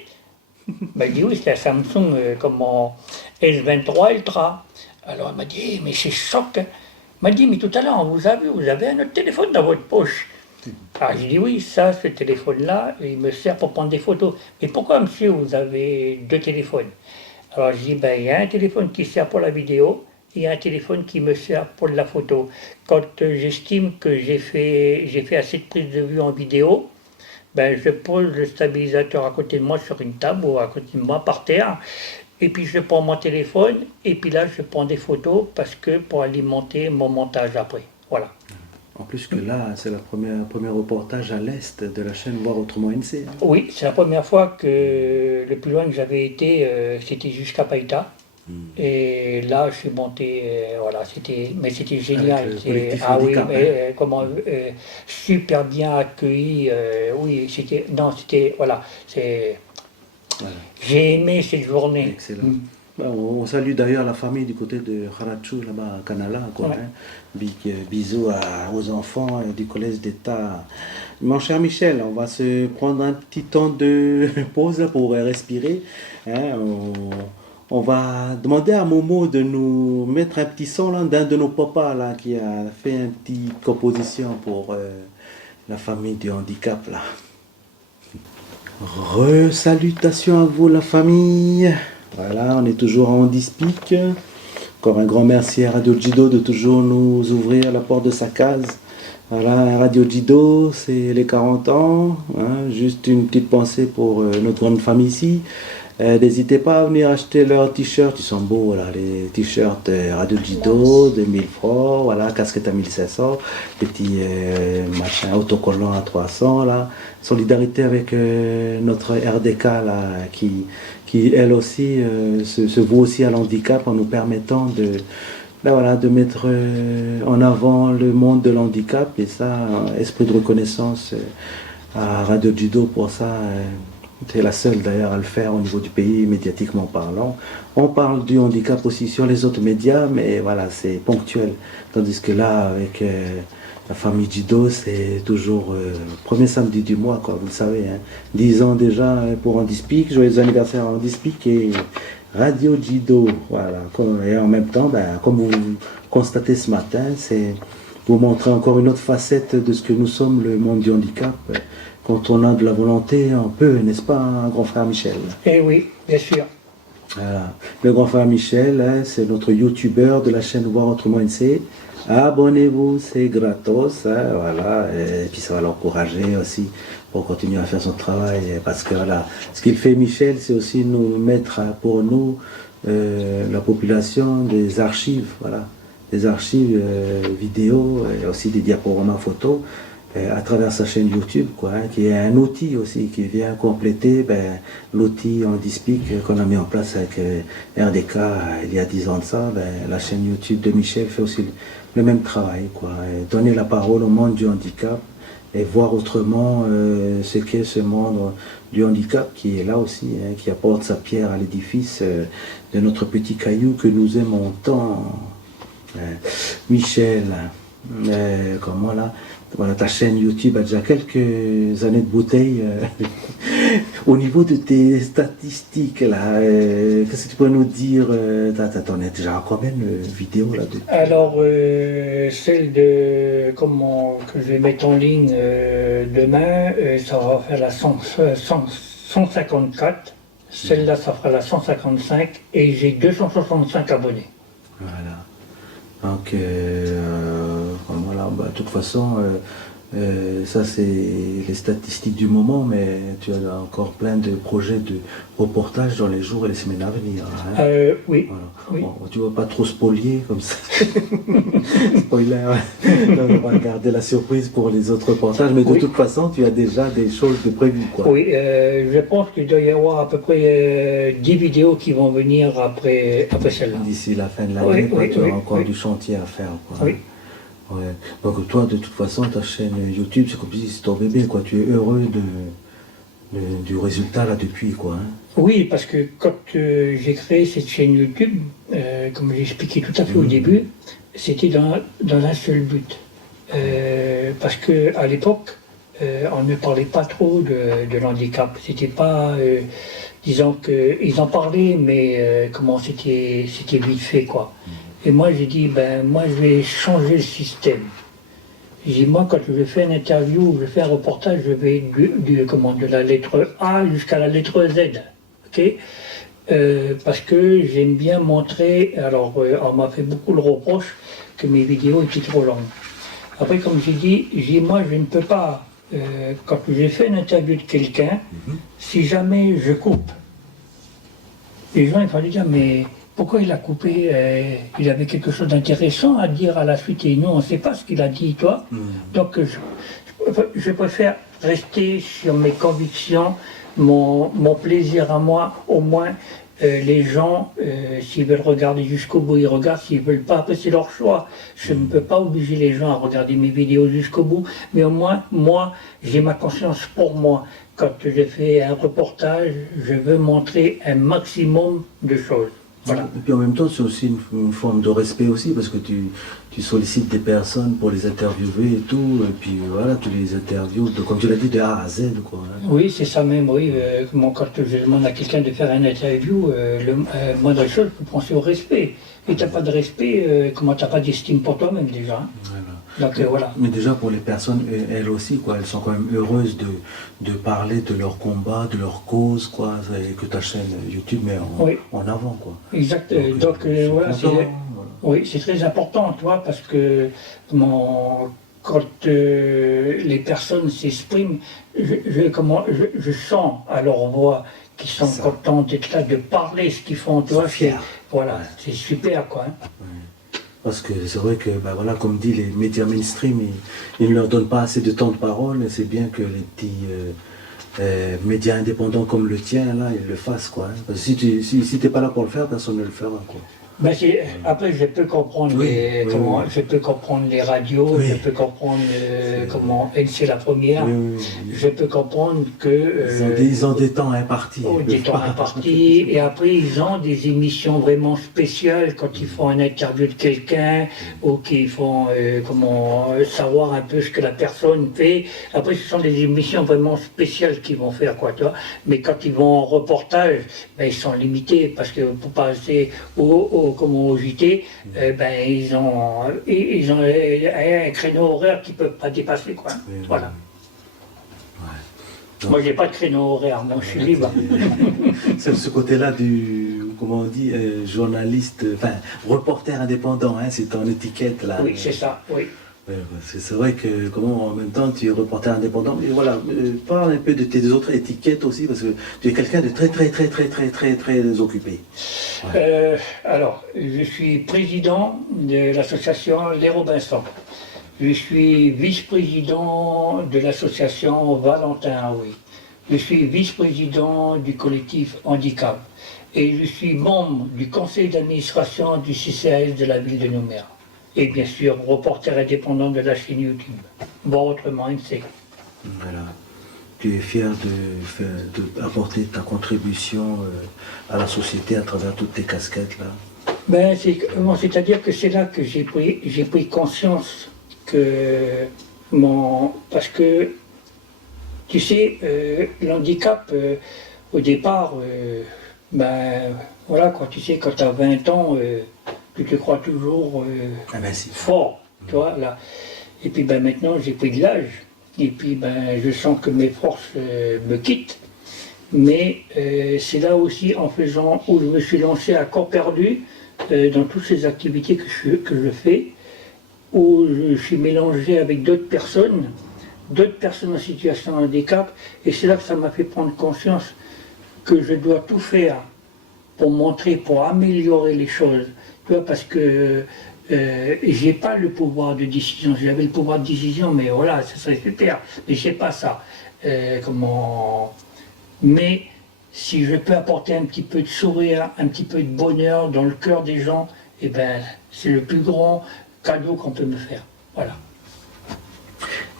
Ben, il dit, oui, c'est un Samsung comme en S23 Ultra. Alors, il m'a dit, mais c'est choc. Hein. Il m'a dit, mais tout à l'heure, on vous a vu, vous avez un autre téléphone dans votre poche. Alors, j'ai dit, oui, ça, ce téléphone-là, il me sert pour prendre des photos. Mais pourquoi, monsieur, vous avez deux téléphones? Alors, je dis, ben, il y a un téléphone qui sert pour la vidéo, et il y a un téléphone qui me sert pour la photo. Quand j'estime que j'ai fait assez de prises de vue en vidéo, ben, je pose le stabilisateur à côté de moi sur une table ou à côté de moi par terre, et puis je prends mon téléphone, et puis là, je prends des photos parce que pour alimenter mon montage après. Voilà. En plus que là, c'est le premier reportage à l'est de la chaîne Voir Autrement NC. Hein. Oui, c'est la première fois que le plus loin que j'avais été, c'était jusqu'à Païta. Et là, je suis monté, voilà, mais c'était génial. Avec le collectif Ah oui, handicap, mais, hein. super bien accueilli. Oui, c'était, non, c'était, voilà, Voilà, j'ai aimé cette journée. excellent. On salue d'ailleurs la famille du côté de Kharachou, là-bas à Canala, quoi, Ouais. hein. Bisous aux enfants du collège d'État. Mon cher Michel, on va se prendre un petit temps de pause là, pour respirer, hein. On va demander à Momo de nous mettre un petit son là, d'un de nos papas là, qui a fait une petite composition pour la famille du handicap là. Salutations à vous la famille. Voilà, on est toujours en Handispic. Encore un grand merci à Radio Jido de toujours nous ouvrir la porte de sa case. Voilà, Radio Jido, c'est les 40 ans. Hein. Juste une petite pensée pour notre grande famille ici. N'hésitez pas à venir acheter leurs t-shirts, ils sont beaux là, les t-shirts Radio Jido de 1000 francs, voilà, casquette à 1500, les petits machins autocollants à 300 là. Solidarité avec notre RDK là, qui elle aussi se voue aussi à l'handicap en nous permettant de, là, voilà, de mettre en avant le monde de l'handicap et ça, esprit de reconnaissance à Radio Jido pour ça. C'est la seule d'ailleurs à le faire au niveau du pays, médiatiquement parlant. On parle du handicap aussi sur les autres médias, mais voilà, c'est ponctuel. Tandis que là, avec la famille Jido, c'est toujours le premier samedi du mois, quoi, vous le savez. Hein. 10 ans déjà pour Handispic, joyeux anniversaire à Handispic et Radio Jido. Voilà. Et en même temps, ben, comme vous constatez ce matin, c'est vous montrer encore une autre facette de ce que nous sommes, le monde du handicap. Quand on a de la volonté, on peut, n'est-ce pas, un grand frère Michel? Eh oui, bien sûr. Voilà. Le grand frère Michel, hein, c'est notre youtubeur de la chaîne Voir Autrement NC. Abonnez-vous, c'est gratos, hein, voilà. Et puis ça va l'encourager aussi pour continuer à faire son travail. Parce que voilà, ce qu'il fait Michel, c'est aussi nous mettre pour nous, la population, des archives, voilà. Des archives vidéo et aussi des diaporamas photos. À travers sa chaîne YouTube, quoi, hein, qui est un outil aussi, qui vient compléter l'outil Handispic qu'on a mis en place avec RDK il y a 10 ans de ça. La chaîne YouTube de Michel fait aussi le même travail, quoi, et donner la parole au monde du handicap et voir autrement ce qu'est ce monde du handicap qui est là aussi, hein, qui apporte sa pierre à l'édifice de notre petit caillou que nous aimons tant. Michel, comment là? Voilà, ta chaîne YouTube a déjà quelques années de bouteille. Au niveau de tes statistiques, là, qu'est-ce que tu peux nous dire? T'en as déjà combien de vidéos là-dessus? Alors, celle que je vais mettre en ligne demain, ça va faire la 154. Celle-là, ça fera la 155 et j'ai 265 abonnés. Voilà. Donc, voilà, de toute façon, ça c'est les statistiques du moment, mais tu as encore plein de projets de reportage dans les jours et les semaines à venir. Hein. Oui. Voilà. Oui. Bon, tu ne vas pas trop spolier comme ça. Spoiler. On va garder la surprise pour les autres reportages, mais de toute façon, tu as déjà des choses de prévues, quoi. Oui, je pense qu'il doit y avoir à peu près 10 vidéos qui vont venir après celle-là. D'ici la fin de l'année, tu as encore du chantier à faire, quoi. Oui. Ouais. Donc toi, de toute façon, ta chaîne YouTube, c'est comme si c'était ton bébé, quoi. Tu es heureux du résultat là depuis, quoi. Hein. Oui, parce que quand j'ai créé cette chaîne YouTube, comme j'ai expliqué tout à fait au début, c'était dans un seul but. Parce qu'à l'époque, on ne parlait pas trop de l'handicap. C'était pas, disons qu'ils en parlaient, mais comment c'était vite fait, quoi. Et moi, j'ai dit, moi, je vais changer le système. J'ai dit, moi, quand je vais faire une interview, je fais un reportage, je vais de la lettre A jusqu'à la lettre Z. Okay, parce que j'aime bien montrer, alors on m'a fait beaucoup le reproche que mes vidéos étaient trop longues. Après, comme j'ai dit, moi je ne peux pas, quand j'ai fait une interview de quelqu'un, si jamais je coupe, les gens ils vont dire, mais pourquoi il a coupé, il avait quelque chose d'intéressant à dire à la suite et nous on ne sait pas ce qu'il a dit, toi. Donc je préfère rester sur mes convictions, mon plaisir à moi, au moins les gens, s'ils veulent regarder jusqu'au bout, ils regardent, s'ils ne veulent pas, après c'est leur choix. Je ne peux pas obliger les gens à regarder mes vidéos jusqu'au bout, mais au moins, moi, j'ai ma conscience pour moi. Quand je fais un reportage, je veux montrer un maximum de choses. Voilà. Et puis en même temps, c'est aussi une forme de respect aussi, parce que tu sollicites des personnes pour les interviewer et tout, et puis voilà, tu les interviews, comme tu l'as dit, de A à Z, quoi. Hein. Oui, c'est ça même, oui. Quand je demande à quelqu'un de faire une interview, moindre chose, il faut penser au respect. Et tu n'as pas de respect, comment tu n'as pas d'estime pour toi-même déjà. Hein. Voilà. Donc voilà. Mais déjà pour les personnes, elles aussi, quoi, elles sont quand même heureuses de parler de leur combat, de leur cause, quoi, et que ta chaîne YouTube met en avant, quoi. Exact. Donc, Voilà, voilà. oui, c'est très important, tu vois, parce que quand les personnes s'expriment, je sens à leur voix qu'ils sont contents d'être là, de parler ce qu'ils font, tu vois. Voilà, c'est super, quoi. Hein. Ouais. Parce que c'est vrai que, bah voilà, comme dit les médias mainstream, ils ne leur donnent pas assez de temps de parole, et c'est bien que les petits médias indépendants comme le tien, là, ils le fassent, quoi. Hein. Parce que si t'es pas là pour le faire, personne ne le fera, quoi. Ben après, je peux comprendre je peux comprendre les radios, je peux comprendre comment. Et c'est la première. Je peux comprendre que ils ont des temps impartis. Des temps impartis. Et après, ils ont des émissions vraiment spéciales quand ils font un interview de quelqu'un ou qu'ils font savoir un peu ce que la personne fait. Après, ce sont des émissions vraiment spéciales qu'ils vont faire, quoi, tu vois. Mais quand ils vont en reportage, ben, ils sont limités parce que pour passer au JT, ils ont un créneau horaire qu'ils ne peuvent pas dépasser, quoi. Voilà. Ouais. Moi, j'ai pas de créneau horaire, moi, je suis libre. C'est ce côté-là du, comment on dit, journaliste, enfin, reporter indépendant, hein, c'est ton étiquette, là. Oui, c'est ça, oui. C'est vrai que en même temps tu es reporter indépendant, mais voilà, parle un peu de tes autres étiquettes aussi, parce que tu es quelqu'un de très occupé. Ouais. Alors, je suis président de l'association Les Robinson. Je suis vice-président de l'association Valentin oui. Je suis vice-président du collectif Handicap. Et je suis membre du conseil d'administration du CCAS de la ville de Nouméa. Et bien sûr, reporter indépendant de la chaîne YouTube. Votre mindset. Voilà. Tu es fier d'apporter ta contribution à la société à travers toutes tes casquettes là. Ben, c'est-à-dire que c'est là que j'ai pris conscience que parce que tu sais, l'handicap au départ, voilà quoi, tu sais, quand tu as 20 ans, tu te crois toujours fort, tu vois, là. Et puis maintenant j'ai pris de l'âge, et puis je sens que mes forces me quittent, mais c'est là aussi où je me suis lancé à corps perdu dans toutes ces activités que je fais, où je suis mélangé avec d'autres personnes en situation de handicap, et c'est là que ça m'a fait prendre conscience que je dois tout faire pour montrer, pour améliorer les choses. Tu vois, parce que j'ai pas le pouvoir de décision. J'avais le pouvoir de décision, mais voilà, ça serait super. Mais j'ai pas ça. Mais si je peux apporter un petit peu de sourire, un petit peu de bonheur dans le cœur des gens, eh ben, c'est le plus grand cadeau qu'on peut me faire. Voilà.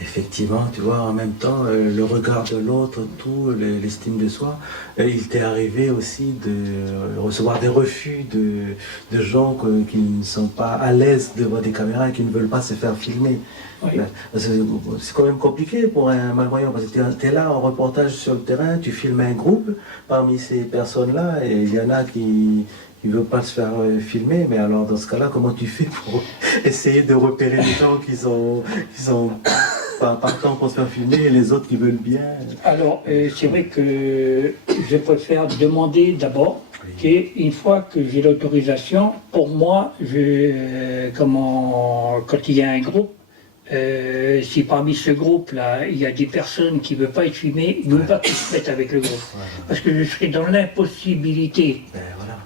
Effectivement, tu vois, en même temps, le regard de l'autre, tout, l'estime de soi, il t'est arrivé aussi de recevoir des refus de gens qui ne sont pas à l'aise devant des caméras et qui ne veulent pas se faire filmer. Oui. C'est quand même compliqué pour un malvoyant, parce que tu es là en reportage sur le terrain, tu filmes un groupe, parmi ces personnes-là, et il y en a qui ne veulent pas se faire filmer, mais alors dans ce cas-là, comment tu fais pour essayer de repérer les gens qui sont partants pour se faire filmer et les autres qui veulent bien? Alors, c'est vrai que je préfère demander d'abord, une fois que j'ai l'autorisation, pour moi, quand il y a un groupe, si parmi ce groupe-là, il y a des personnes qui ne veulent pas être filmées, ils ne veulent pas qu'ils se mettent avec le groupe. Parce que je serai dans l'impossibilité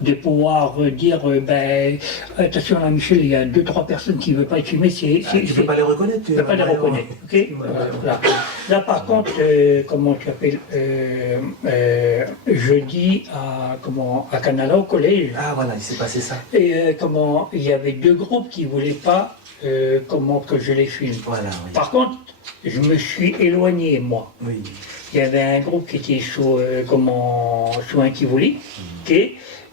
de pouvoir dire, attention là Michel, il y a 2-3 personnes qui ne veulent pas être filmées. Tu ne peux pas les reconnaître. Tu ne peux pas les reconnaître. Okay, voilà. Là par contre, comment tu appelles, je dis à Canala au collège. Ah voilà, il s'est passé ça. Et il y avait 2 groupes qui ne voulaient pas que je les filme. Voilà, oui. Par contre, je me suis éloigné, moi. Oui. Il y avait un groupe qui était sous un Tivoli,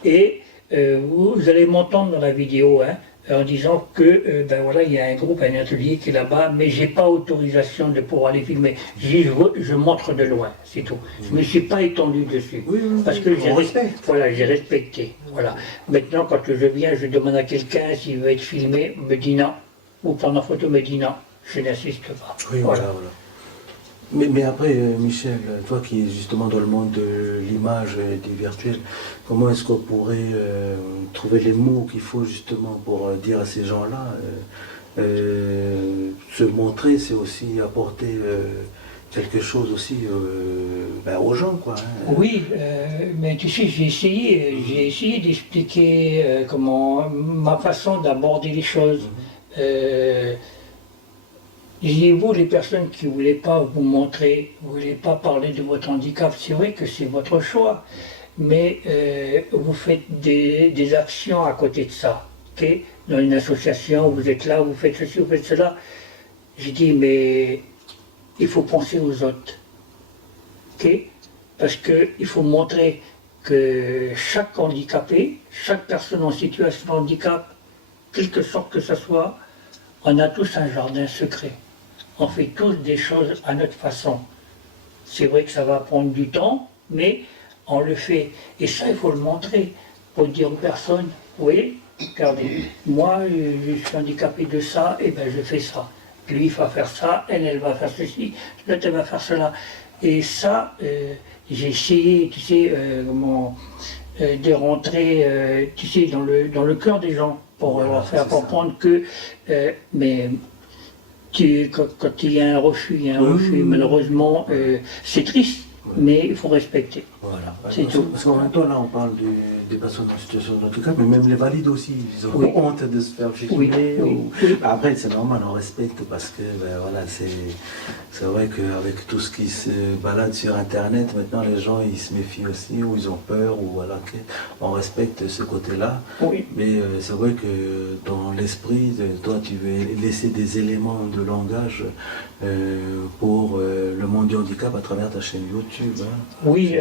et vous allez m'entendre dans la vidéo, hein, en disant que ben voilà, il y a un groupe, un atelier qui est là-bas, mais j'ai pas autorisation de pouvoir les filmer. Je montre de loin, c'est tout. Je me suis pas étendu dessus. Parce que j'ai respecté. Voilà. Maintenant, quand je viens, je demande à quelqu'un s'il veut être filmé, me dit non. Ou prendre en photo, me dit non. Je n'insiste pas. Oui, voilà. Mais après, Michel, toi qui es justement dans le monde de l'image et du virtuel, comment est-ce qu'on pourrait trouver les mots qu'il faut justement pour dire à ces gens-là se montrer, c'est aussi apporter quelque chose aussi aux gens, quoi. Hein. Oui, mais tu sais, j'ai essayé d'expliquer comment ma façon d'aborder les choses. Vous, les personnes qui ne voulaient pas vous montrer, vous ne voulez pas parler de votre handicap, c'est vrai que c'est votre choix, mais vous faites des actions à côté de ça. Okay? Dans une association, vous êtes là, vous faites ceci, vous faites cela. J'ai dit, mais il faut penser aux autres. Okay? Parce qu'il faut montrer que chaque handicapé, chaque personne en situation de handicap, quelque sorte que ce soit, on a tous un jardin secret. On fait tous des choses à notre façon. C'est vrai que ça va prendre du temps, mais on le fait. Et ça, il faut le montrer pour dire aux personnes, oui, regardez, moi, je suis handicapé de ça, et bien je fais ça. Lui, il va faire ça, elle va faire ceci, l'autre, elle va faire cela. Et ça, j'ai essayé, tu sais, de rentrer, tu sais, dans le cœur des gens, pour leur faire comprendre que, mais quand il y a un refus, malheureusement, c'est triste, mais il faut respecter. Voilà, c'est tout. Parce qu'en même temps, là, on parle des personnes en situation de handicap, mais même les valides aussi, ils ont honte de se faire filmer. Après, c'est normal, on respecte parce que, voilà, c'est vrai qu'avec tout ce qui se balade sur Internet, maintenant, les gens, ils se méfient aussi, ou ils ont peur, ou voilà, on respecte ce côté-là. Mais c'est vrai que dans l'esprit, toi, tu veux laisser des éléments de langage pour le monde du handicap à travers ta chaîne YouTube. Hein. Oui,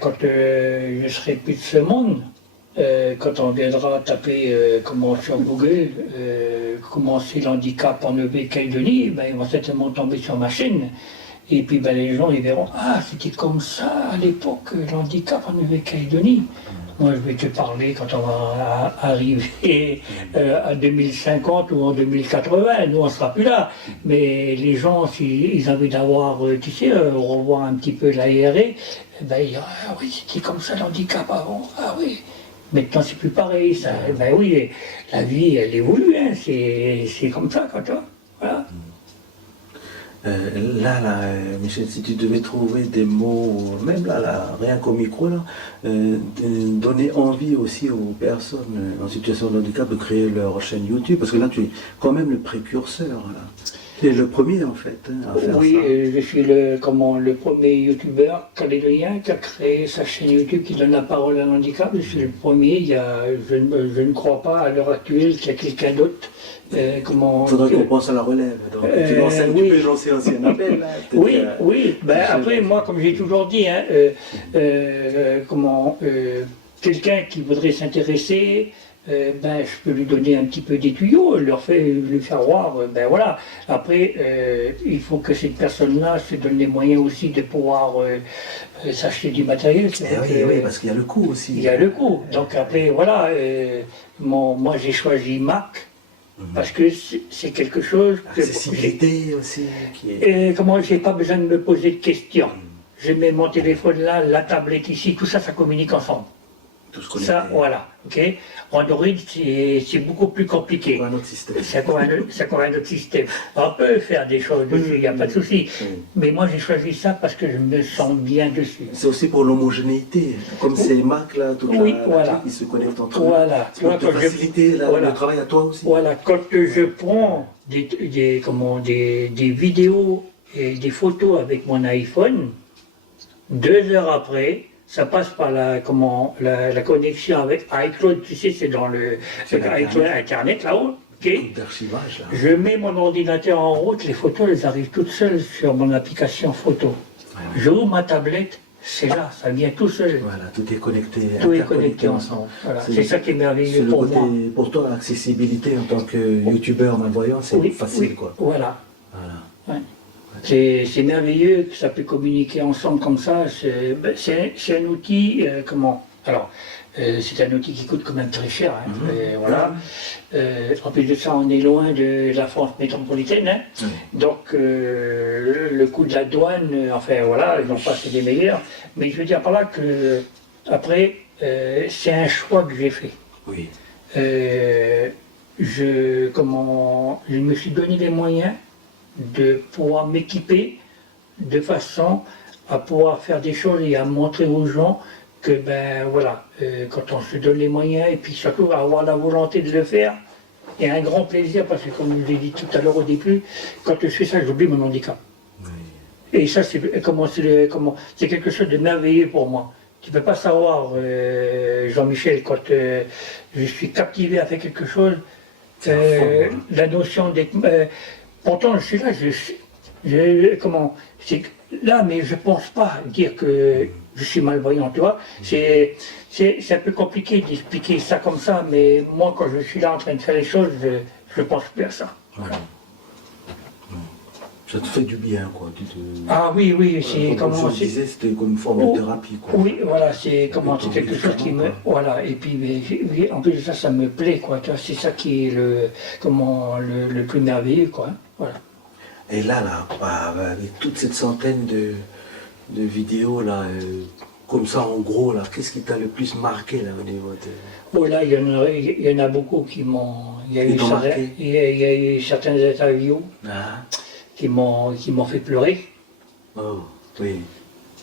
quand je serai plus de ce monde, quand on viendra taper sur Google, comment c'est l'handicap en Nouvelle-Calédonie, ils vont certainement tomber sur ma chaîne. Et puis les gens ils verront, ah c'était comme ça à l'époque, l'handicap en Nouvelle-Calédonie. Moi je vais te parler quand on va arriver à 2050 ou en 2080, nous on ne sera plus là. Mais les gens, s'ils ont envie d'avoir, tu sais, revoir un petit peu l'ARE, ils diront, ah oui c'était comme ça l'handicap avant, ah oui. Maintenant c'est plus pareil, ça. Oui, la vie elle évolue, hein. C'est comme ça quand toi. Voilà. Michel, si tu devais trouver des mots, même rien qu'au micro, donner envie aussi aux personnes en situation de handicap de créer leur chaîne YouTube, parce que là tu es quand même le précurseur, là. Tu es le premier en fait à faire ça. Je suis le premier youtubeur calédonien qui a créé sa chaîne YouTube qui donne la parole à l'handicap. Je suis le premier, je ne crois pas à l'heure actuelle qu'il y a quelqu'un d'autre. Il faudrait qu'on pense à la relève. Donc, tu peux lancer aussi un appel. Là, oui. Après, moi, comme j'ai toujours dit, hein, quelqu'un qui voudrait s'intéresser, je peux lui donner un petit peu des tuyaux, lui faire voir, voilà. Après, il faut que cette personne-là se donne les moyens aussi de pouvoir s'acheter du matériel. Oui, parce qu'il y a le coût aussi. Il y a le coût. Donc après, voilà, moi j'ai choisi Mac. Parce que c'est quelque chose que... L'accessibilité aussi. J'ai pas besoin de me poser de questions. Je mets mon téléphone là, la tablette ici, tout ça, ça communique ensemble. Tout se connecté. Ça, voilà. Okay. Android, c'est beaucoup plus compliqué. C'est encore un autre système. On peut faire des choses dessus, il n'y a pas de souci. Mais moi, j'ai choisi ça parce que je me sens bien dessus. C'est aussi pour l'homogénéité. Comme c'est Mac, là, ils se connectent entre eux. Voilà. C'est pour te faciliter le travail à toi aussi. Voilà. Quand je prends des vidéos et des photos avec mon iPhone, 2 heures après, ça passe par la connexion avec iCloud, tu sais, c'est dans le iCloud Internet là-haut. Okay. D'archivage, là. Je mets mon ordinateur en route, les photos, elles arrivent toutes seules sur mon application photo. J'ouvre ma tablette, c'est là, ça vient tout seul. Voilà, tout est connecté. Tout est connecté ensemble. Voilà. C'est ça qui est merveilleux pour moi. Pour toi, l'accessibilité en tant que youtubeur malvoyant, c'est facile, quoi. Voilà. Voilà. Ouais. C'est merveilleux que ça peut communiquer ensemble comme ça. C'est un outil, comment? Alors, c'est un outil qui coûte quand même très cher. Hein. Voilà. En plus de ça, on est loin de la France métropolitaine. Hein. Donc, le coût de la douane, enfin voilà, ils n'ont pas c'est des meilleurs. Mais je veux dire par là que, après, c'est un choix que j'ai fait. Oui. Je me suis donné les moyens de pouvoir m'équiper de façon à pouvoir faire des choses et à montrer aux gens que ben voilà, quand on se donne les moyens et puis surtout avoir la volonté de le faire, et un grand plaisir parce que comme je l'ai dit tout à l'heure au début, quand je fais ça j'oublie mon handicap. Oui. Et ça c'est quelque chose de merveilleux pour moi. Tu ne peux pas savoir, Jean-Michel, quand je suis captivé à faire quelque chose, la notion d'être... pourtant je suis là, là, mais je ne pense pas dire que je suis malvoyant, tu vois. C'est un peu compliqué d'expliquer ça comme ça, mais moi, quand je suis là en train de faire les choses, je ne pense plus à ça. Voilà. Ça te fait du bien, quoi. Ah oui, c'est comme je disais, c'était comme une forme de thérapie, quoi. Oui, voilà, c'est quelque chose qui me... Voilà, et puis, en plus de ça, ça me plaît, quoi. C'est ça qui est le plus merveilleux, quoi. Voilà. Et là, avec toute cette centaine de vidéos, là, comme ça, en gros, là, qu'est-ce qui t'a le plus marqué, là, au niveau de... Oh là, il y en a beaucoup qui m'ont... Il y a eu certaines interviews qui m'ont fait pleurer. Oh, oui.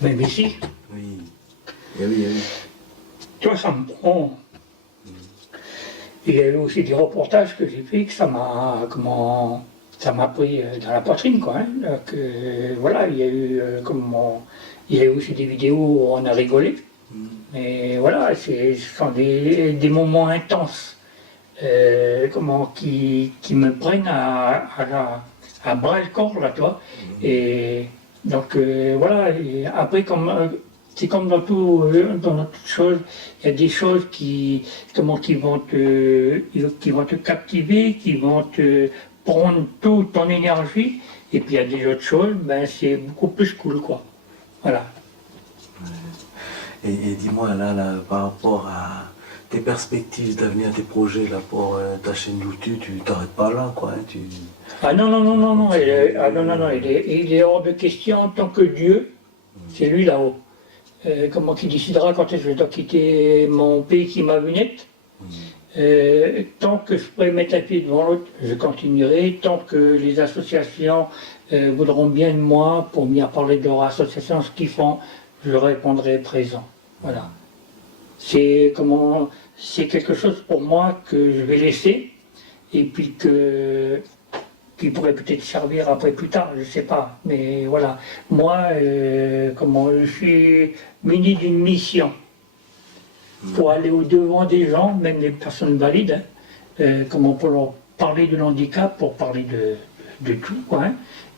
Même ici. Oui. Et oui. Toi, ça me prend... Il y a eu aussi des reportages que j'ai fait que ça m'a pris dans la poitrine, quoi. Hein. Donc, voilà, il y a eu aussi des vidéos où on a rigolé. Mais voilà, ce sont des moments intenses qui me prennent à bras le corps, là, toi. Et donc, voilà, et après, c'est comme dans toute chose, il y a des choses qui vont te captiver, qui vont te prendre toute ton énergie, et puis il y a des autres choses, ben c'est beaucoup plus cool, quoi. Voilà. Et dis-moi, là, par rapport à tes perspectives d'avenir, tes projets, là, pour ta chaîne YouTube, tu t'arrêtes pas là, quoi. Hein, Ah non, il est hors de question en tant que Dieu, c'est lui là-haut. Qui décidera quand est-ce que je dois quitter mon pays qui m'a vu naître. Tant que je pourrai mettre un pied devant l'autre, je continuerai. Tant que les associations voudront bien de moi pour venir parler de leur association, ce qu'ils font, je répondrai présent. Voilà. C'est quelque chose pour moi que je vais laisser et puis qui pourrait peut-être servir après plus tard, je ne sais pas. Mais voilà, moi, je suis muni d'une mission pour aller au-devant des gens, même des personnes valides, pour leur parler de l'handicap, pour parler de tout, quoi, hein.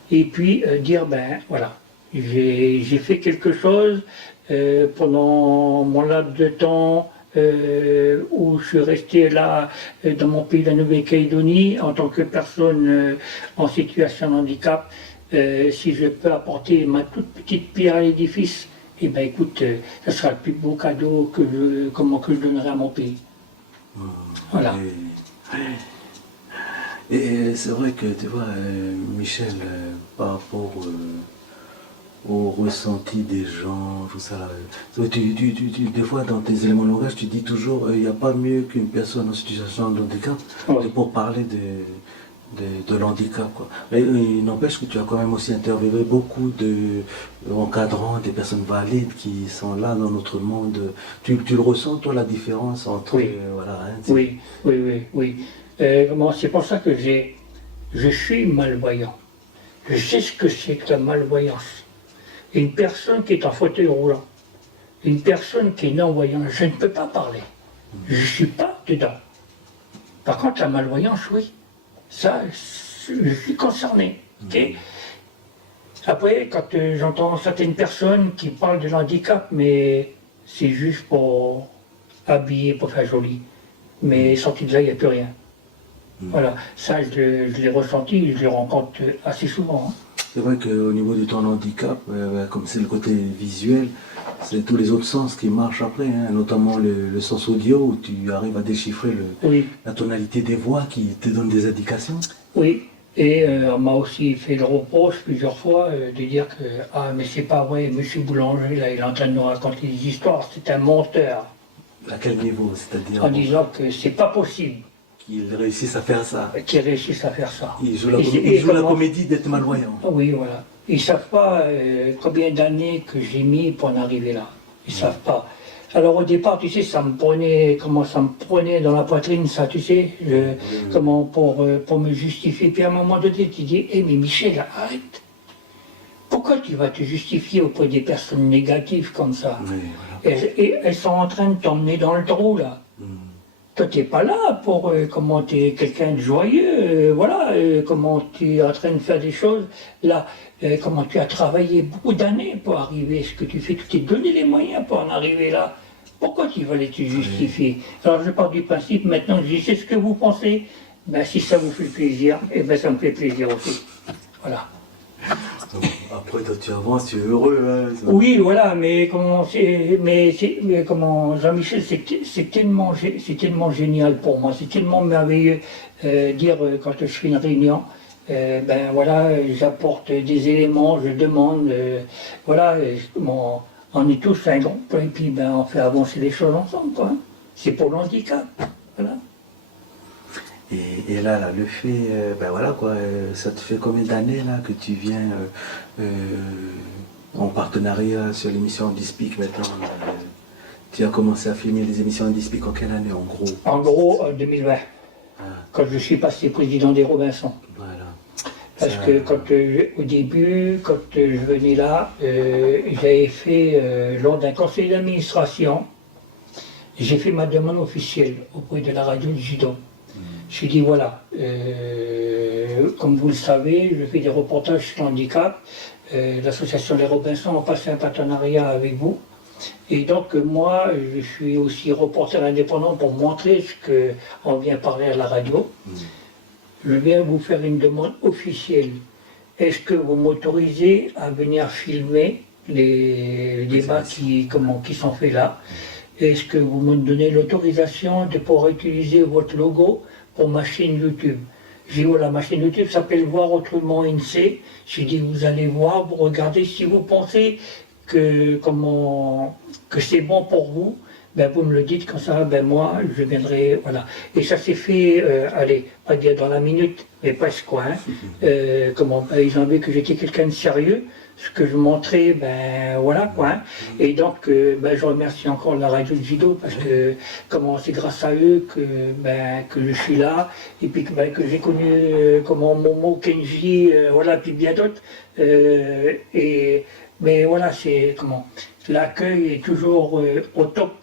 Et puis dire, ben voilà, j'ai fait quelque chose pendant mon laps de temps où je suis resté là dans mon pays de la Nouvelle-Calédonie en tant que personne en situation de handicap. Si je peux apporter ma toute petite pierre à l'édifice, eh bien écoute, ça sera le plus beau cadeau que je donnerai à mon pays. Voilà. Et c'est vrai que, tu vois, Michel, par rapport au ressenti des gens, tout ça, là, des fois dans tes éléments de langage, tu dis toujours, il n'y a pas mieux qu'une personne en situation de handicap pour parler de l'handicap, quoi. Mais il n'empêche que tu as quand même aussi interviewé beaucoup d'encadrants, des personnes valides qui sont là dans notre monde. Tu le ressens, toi, la différence entre... Oui, voilà, hein, oui. C'est pour ça que je suis malvoyant. Je sais ce que c'est que la malvoyance. Une personne qui est en fauteuil roulant, une personne qui est non-voyante, je ne peux pas parler. Je ne suis pas dedans. Par contre, la malvoyance, oui. Ça, je suis concerné. Okay. Après, quand j'entends certaines personnes qui parlent de l'handicap, mais c'est juste pour habiller, pour faire joli. Mais sorti de là, il n'y a plus rien. Voilà, ça je l'ai ressenti, je le rencontre assez souvent. Hein. C'est vrai qu'au niveau de ton handicap, comme c'est le côté visuel, c'est tous les autres sens qui marchent après, hein, notamment le sens audio où tu arrives à déchiffrer la tonalité des voix qui te donnent des indications. Oui, et on m'a aussi fait le reproche plusieurs fois de dire que ah mais c'est pas vrai, Monsieur Boulanger là, il est en train de nous raconter des histoires, c'est un menteur. À quel niveau, c'est-à-dire En disant que c'est pas possible. Qu'ils réussissent à faire ça. Qu'ils réussissent à faire ça. Ils jouent la comédie d'être malvoyants. Oui, voilà. Ils ne savent pas combien d'années que j'ai mis pour en arriver là. Ils ne savent pas. Alors au départ, tu sais, ça me prenait dans la poitrine, ça, tu sais, comment pour me justifier. Puis à un moment donné, tu dis, mais Michel, arrête. Pourquoi tu vas te justifier auprès des personnes négatives comme ça? Oui, voilà. Et elles sont en train de t'emmener dans le trou, là. Toi, tu n'es pas là pour comment tu es quelqu'un de joyeux, voilà, comment tu es en train de faire des choses, là, comment tu as travaillé beaucoup d'années pour arriver à ce que tu fais, tu t'es donné les moyens pour en arriver là. Pourquoi tu vas aller te justifier? Alors je pars du principe, maintenant, je dis, c'est ce que vous pensez, ben si ça vous fait plaisir, et ben ça me fait plaisir aussi. Voilà. Après, toi, tu avances, tu es heureux. Hein, oui, voilà, mais comment Jean-Michel, c'est tellement génial pour moi, c'est tellement merveilleux dire quand je fais une réunion, ben voilà, j'apporte des éléments, je demande, voilà, on est tous un groupe et puis ben on fait avancer les choses ensemble, quoi. C'est pour le handicap, voilà. Et là, le fait, ben voilà quoi, ça te fait combien d'années là que tu viens en partenariat sur l'émission Dispic maintenant tu as commencé à filmer les émissions Dispic en quelle année en gros? En gros, 2020, quand je suis passé président des Robinson. Voilà. Parce que au début, quand je venais là, j'avais fait, lors d'un conseil d'administration, j'ai fait ma demande officielle auprès de la radio du Judo. J'ai dit voilà, comme vous le savez, je fais des reportages sur le handicap. L'association Les Robinson a passé un partenariat avec vous. Et donc moi, je suis aussi reporter indépendant pour montrer ce qu'on vient parler à la radio. Je viens vous faire une demande officielle. Est-ce que vous m'autorisez à venir filmer les débats qui sont faits là? Est-ce que vous me donnez l'autorisation de pouvoir utiliser votre logo pour ma chaîne YouTube? J'ai dit voilà, ma chaîne YouTube s'appelle Voir Autrement NC. J'ai dit vous allez voir, vous regardez, si vous pensez que c'est bon pour vous, ben vous me le dites, comme ça, ben moi je viendrai, voilà. Et ça s'est fait, allez, pas dire dans la minute, mais presque quoi. Hein. Ils ont vu que j'étais quelqu'un de sérieux, ce que je montrais, ben voilà quoi. Hein. Et donc, je remercie encore la radio de Judo parce que c'est grâce à eux que je suis là et puis que j'ai connu Momo, Kenji, voilà, puis bien d'autres. Mais voilà, l'accueil est toujours au top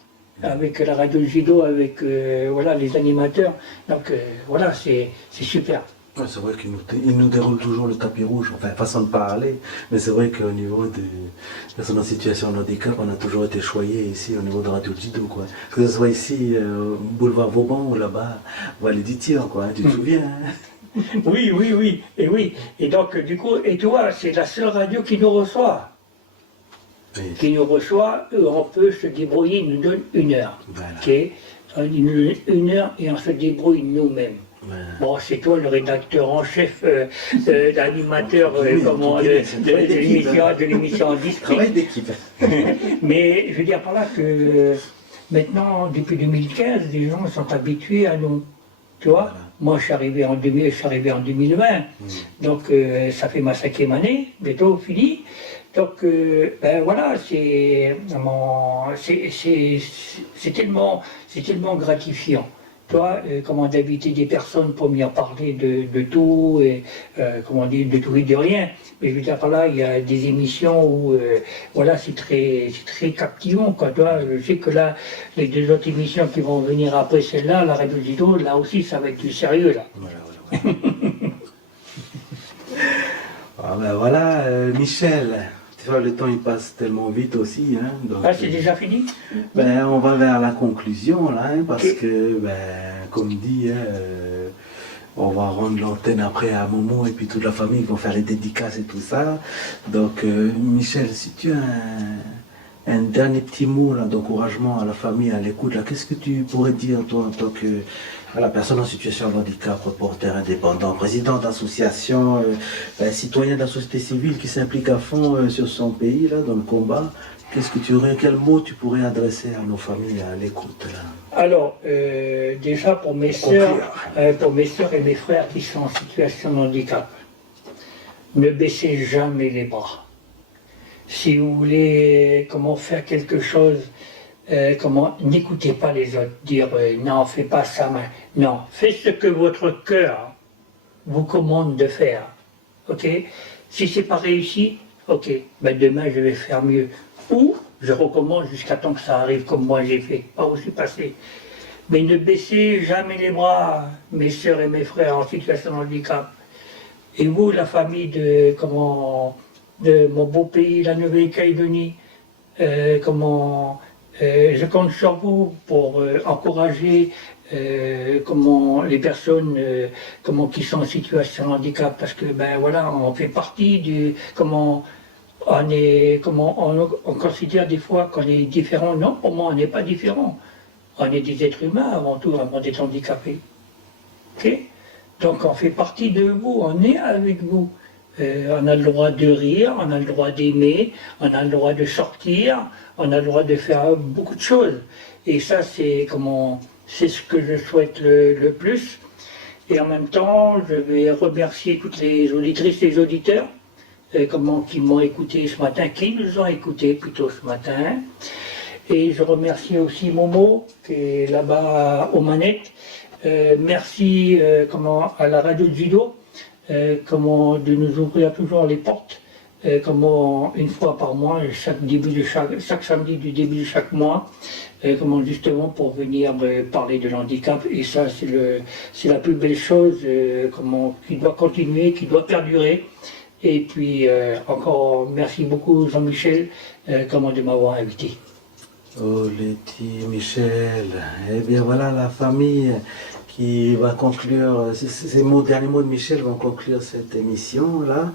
avec la radio de Judo, avec voilà, les animateurs. Donc voilà, c'est super. Ouais, c'est vrai qu'il nous déroule toujours le tapis rouge, enfin façon de parler, mais c'est vrai qu'au niveau des personnes en situation de handicap, on a toujours été choyés ici au niveau de Radio Judo, quoi. Que ce soit ici, boulevard Vauban ou là-bas, Vallée du Tir, quoi, tu te souviens hein? Oui. Et donc, du coup, et tu vois, c'est la seule radio qui nous reçoit. Oui. Qui nous reçoit, on peut se débrouiller, il nous donne 1 heure. Voilà. Okay. Il nous donne 1 heure et on se débrouille nous-mêmes. Voilà. Bon, c'est toi le rédacteur en chef, l'animateur de l'émission en District. Travail d'équipe. Mais je veux dire par là que maintenant, depuis 2015, les gens sont habitués à nous. Tu vois, voilà. Moi je suis arrivé en 2020, donc ça fait ma 5e année, bientôt fini. Donc voilà, c'est tellement gratifiant. Toi, d'inviter des personnes pour venir parler de tout, et de tout et de rien. Mais je veux dire par là, il y a des émissions où voilà, c'est très captivant, quoi. Toi, je sais que là, les 2 autres émissions qui vont venir après celle-là, la Radio Judo, là aussi, ça va être du sérieux, là. Voilà. Ah ben voilà, Michel, tu vois, le temps il passe tellement vite aussi. Hein, donc, Ah, c'est déjà fini? ben, on va vers la conclusion là, hein, parce Ok. que, ben, comme dit, hein, on va rendre l'antenne après à Momo et puis toute la famille vont faire les dédicaces et tout ça. Donc, Michel, si tu as un dernier petit mot là, d'encouragement à la famille, à l'écoute, là, qu'est-ce que tu pourrais dire, toi, en tant que voilà, personne en situation de handicap, reporter indépendant, président d'association, citoyen de la société civile qui s'implique à fond sur son pays, là, dans le combat? Quel mot tu pourrais adresser à nos familles à l'écoute là? Alors, déjà pour mes Pour sœurs, conclure. pour mes sœurs et mes frères qui sont en situation de handicap, ne baissez jamais les bras. Si vous voulez comment faire quelque chose, n'écoutez pas les autres, dire non, fais pas ça, non, faites ce que votre cœur vous commande de faire. Ok? Si c'est pas réussi, ok, ben demain je vais faire mieux. Ou je recommence jusqu'à temps que ça arrive comme moi j'ai fait, pas où je suis passé. Mais ne baissez jamais les bras, mes sœurs et mes frères en situation de handicap. Et vous, la famille de mon beau pays, la Nouvelle-Calédonie, je compte sur vous pour encourager les personnes qui sont en situation de handicap, parce que ben voilà, on fait partie du on considère des fois qu'on est différent. Non, pour moi on n'est pas différent. On est des êtres humains avant tout, avant d'être handicapés. Ok? Donc on fait partie de vous, on est avec vous. On a le droit de rire, on a le droit d'aimer, on a le droit de sortir, on a le droit de faire beaucoup de choses. Et ça, c'est ce que je souhaite le plus. Et en même temps, je vais remercier toutes les auditrices et les auditeurs qui m'ont écouté ce matin, qui nous ont écoutés plutôt ce matin. Et je remercie aussi Momo, qui est là-bas aux manettes. Merci à la radio de Judo, de nous ouvrir toujours les portes, une fois par mois, chaque samedi du début de chaque mois, justement pour venir parler de l'handicap. Et ça, c'est la plus belle chose qui doit continuer, qui doit perdurer. Et puis encore merci beaucoup Jean-Michel de m'avoir invité. Oh, Letty, Michel, eh bien voilà la famille qui va conclure, ces derniers mots de Michel vont conclure cette émission-là.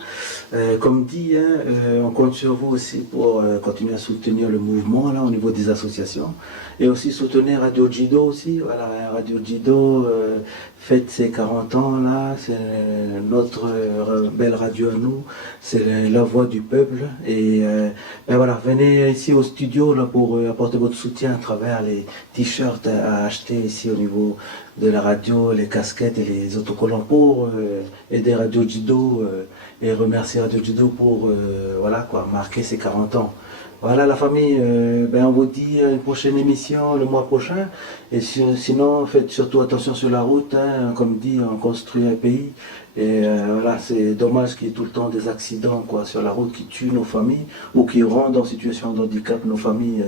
Comme dit, hein, on compte sur vous aussi pour continuer à soutenir le mouvement là, au niveau des associations et aussi soutenir Radio Jido aussi. Voilà, Radio Jido fête ses 40 ans là, c'est notre belle radio à nous, c'est la voix du peuple et ben voilà, venez ici au studio là, pour apporter votre soutien à travers les t-shirts à acheter ici au niveau de la radio, les casquettes et les autocollants pour aider Radio Jido et remercier Radio Jido pour voilà quoi, marquer ses 40 ans. Voilà la famille, on vous dit à une prochaine émission le mois prochain. Et sinon, faites surtout attention sur la route. Hein, comme dit, on construit un pays. Et voilà, c'est dommage qu'il y ait tout le temps des accidents quoi, sur la route qui tuent nos familles ou qui rendent en situation de handicap nos familles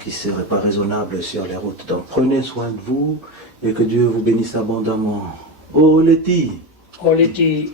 qui ne seraient pas raisonnables sur les routes. Donc prenez soin de vous et que Dieu vous bénisse abondamment. Oh Letty! Oh Letty!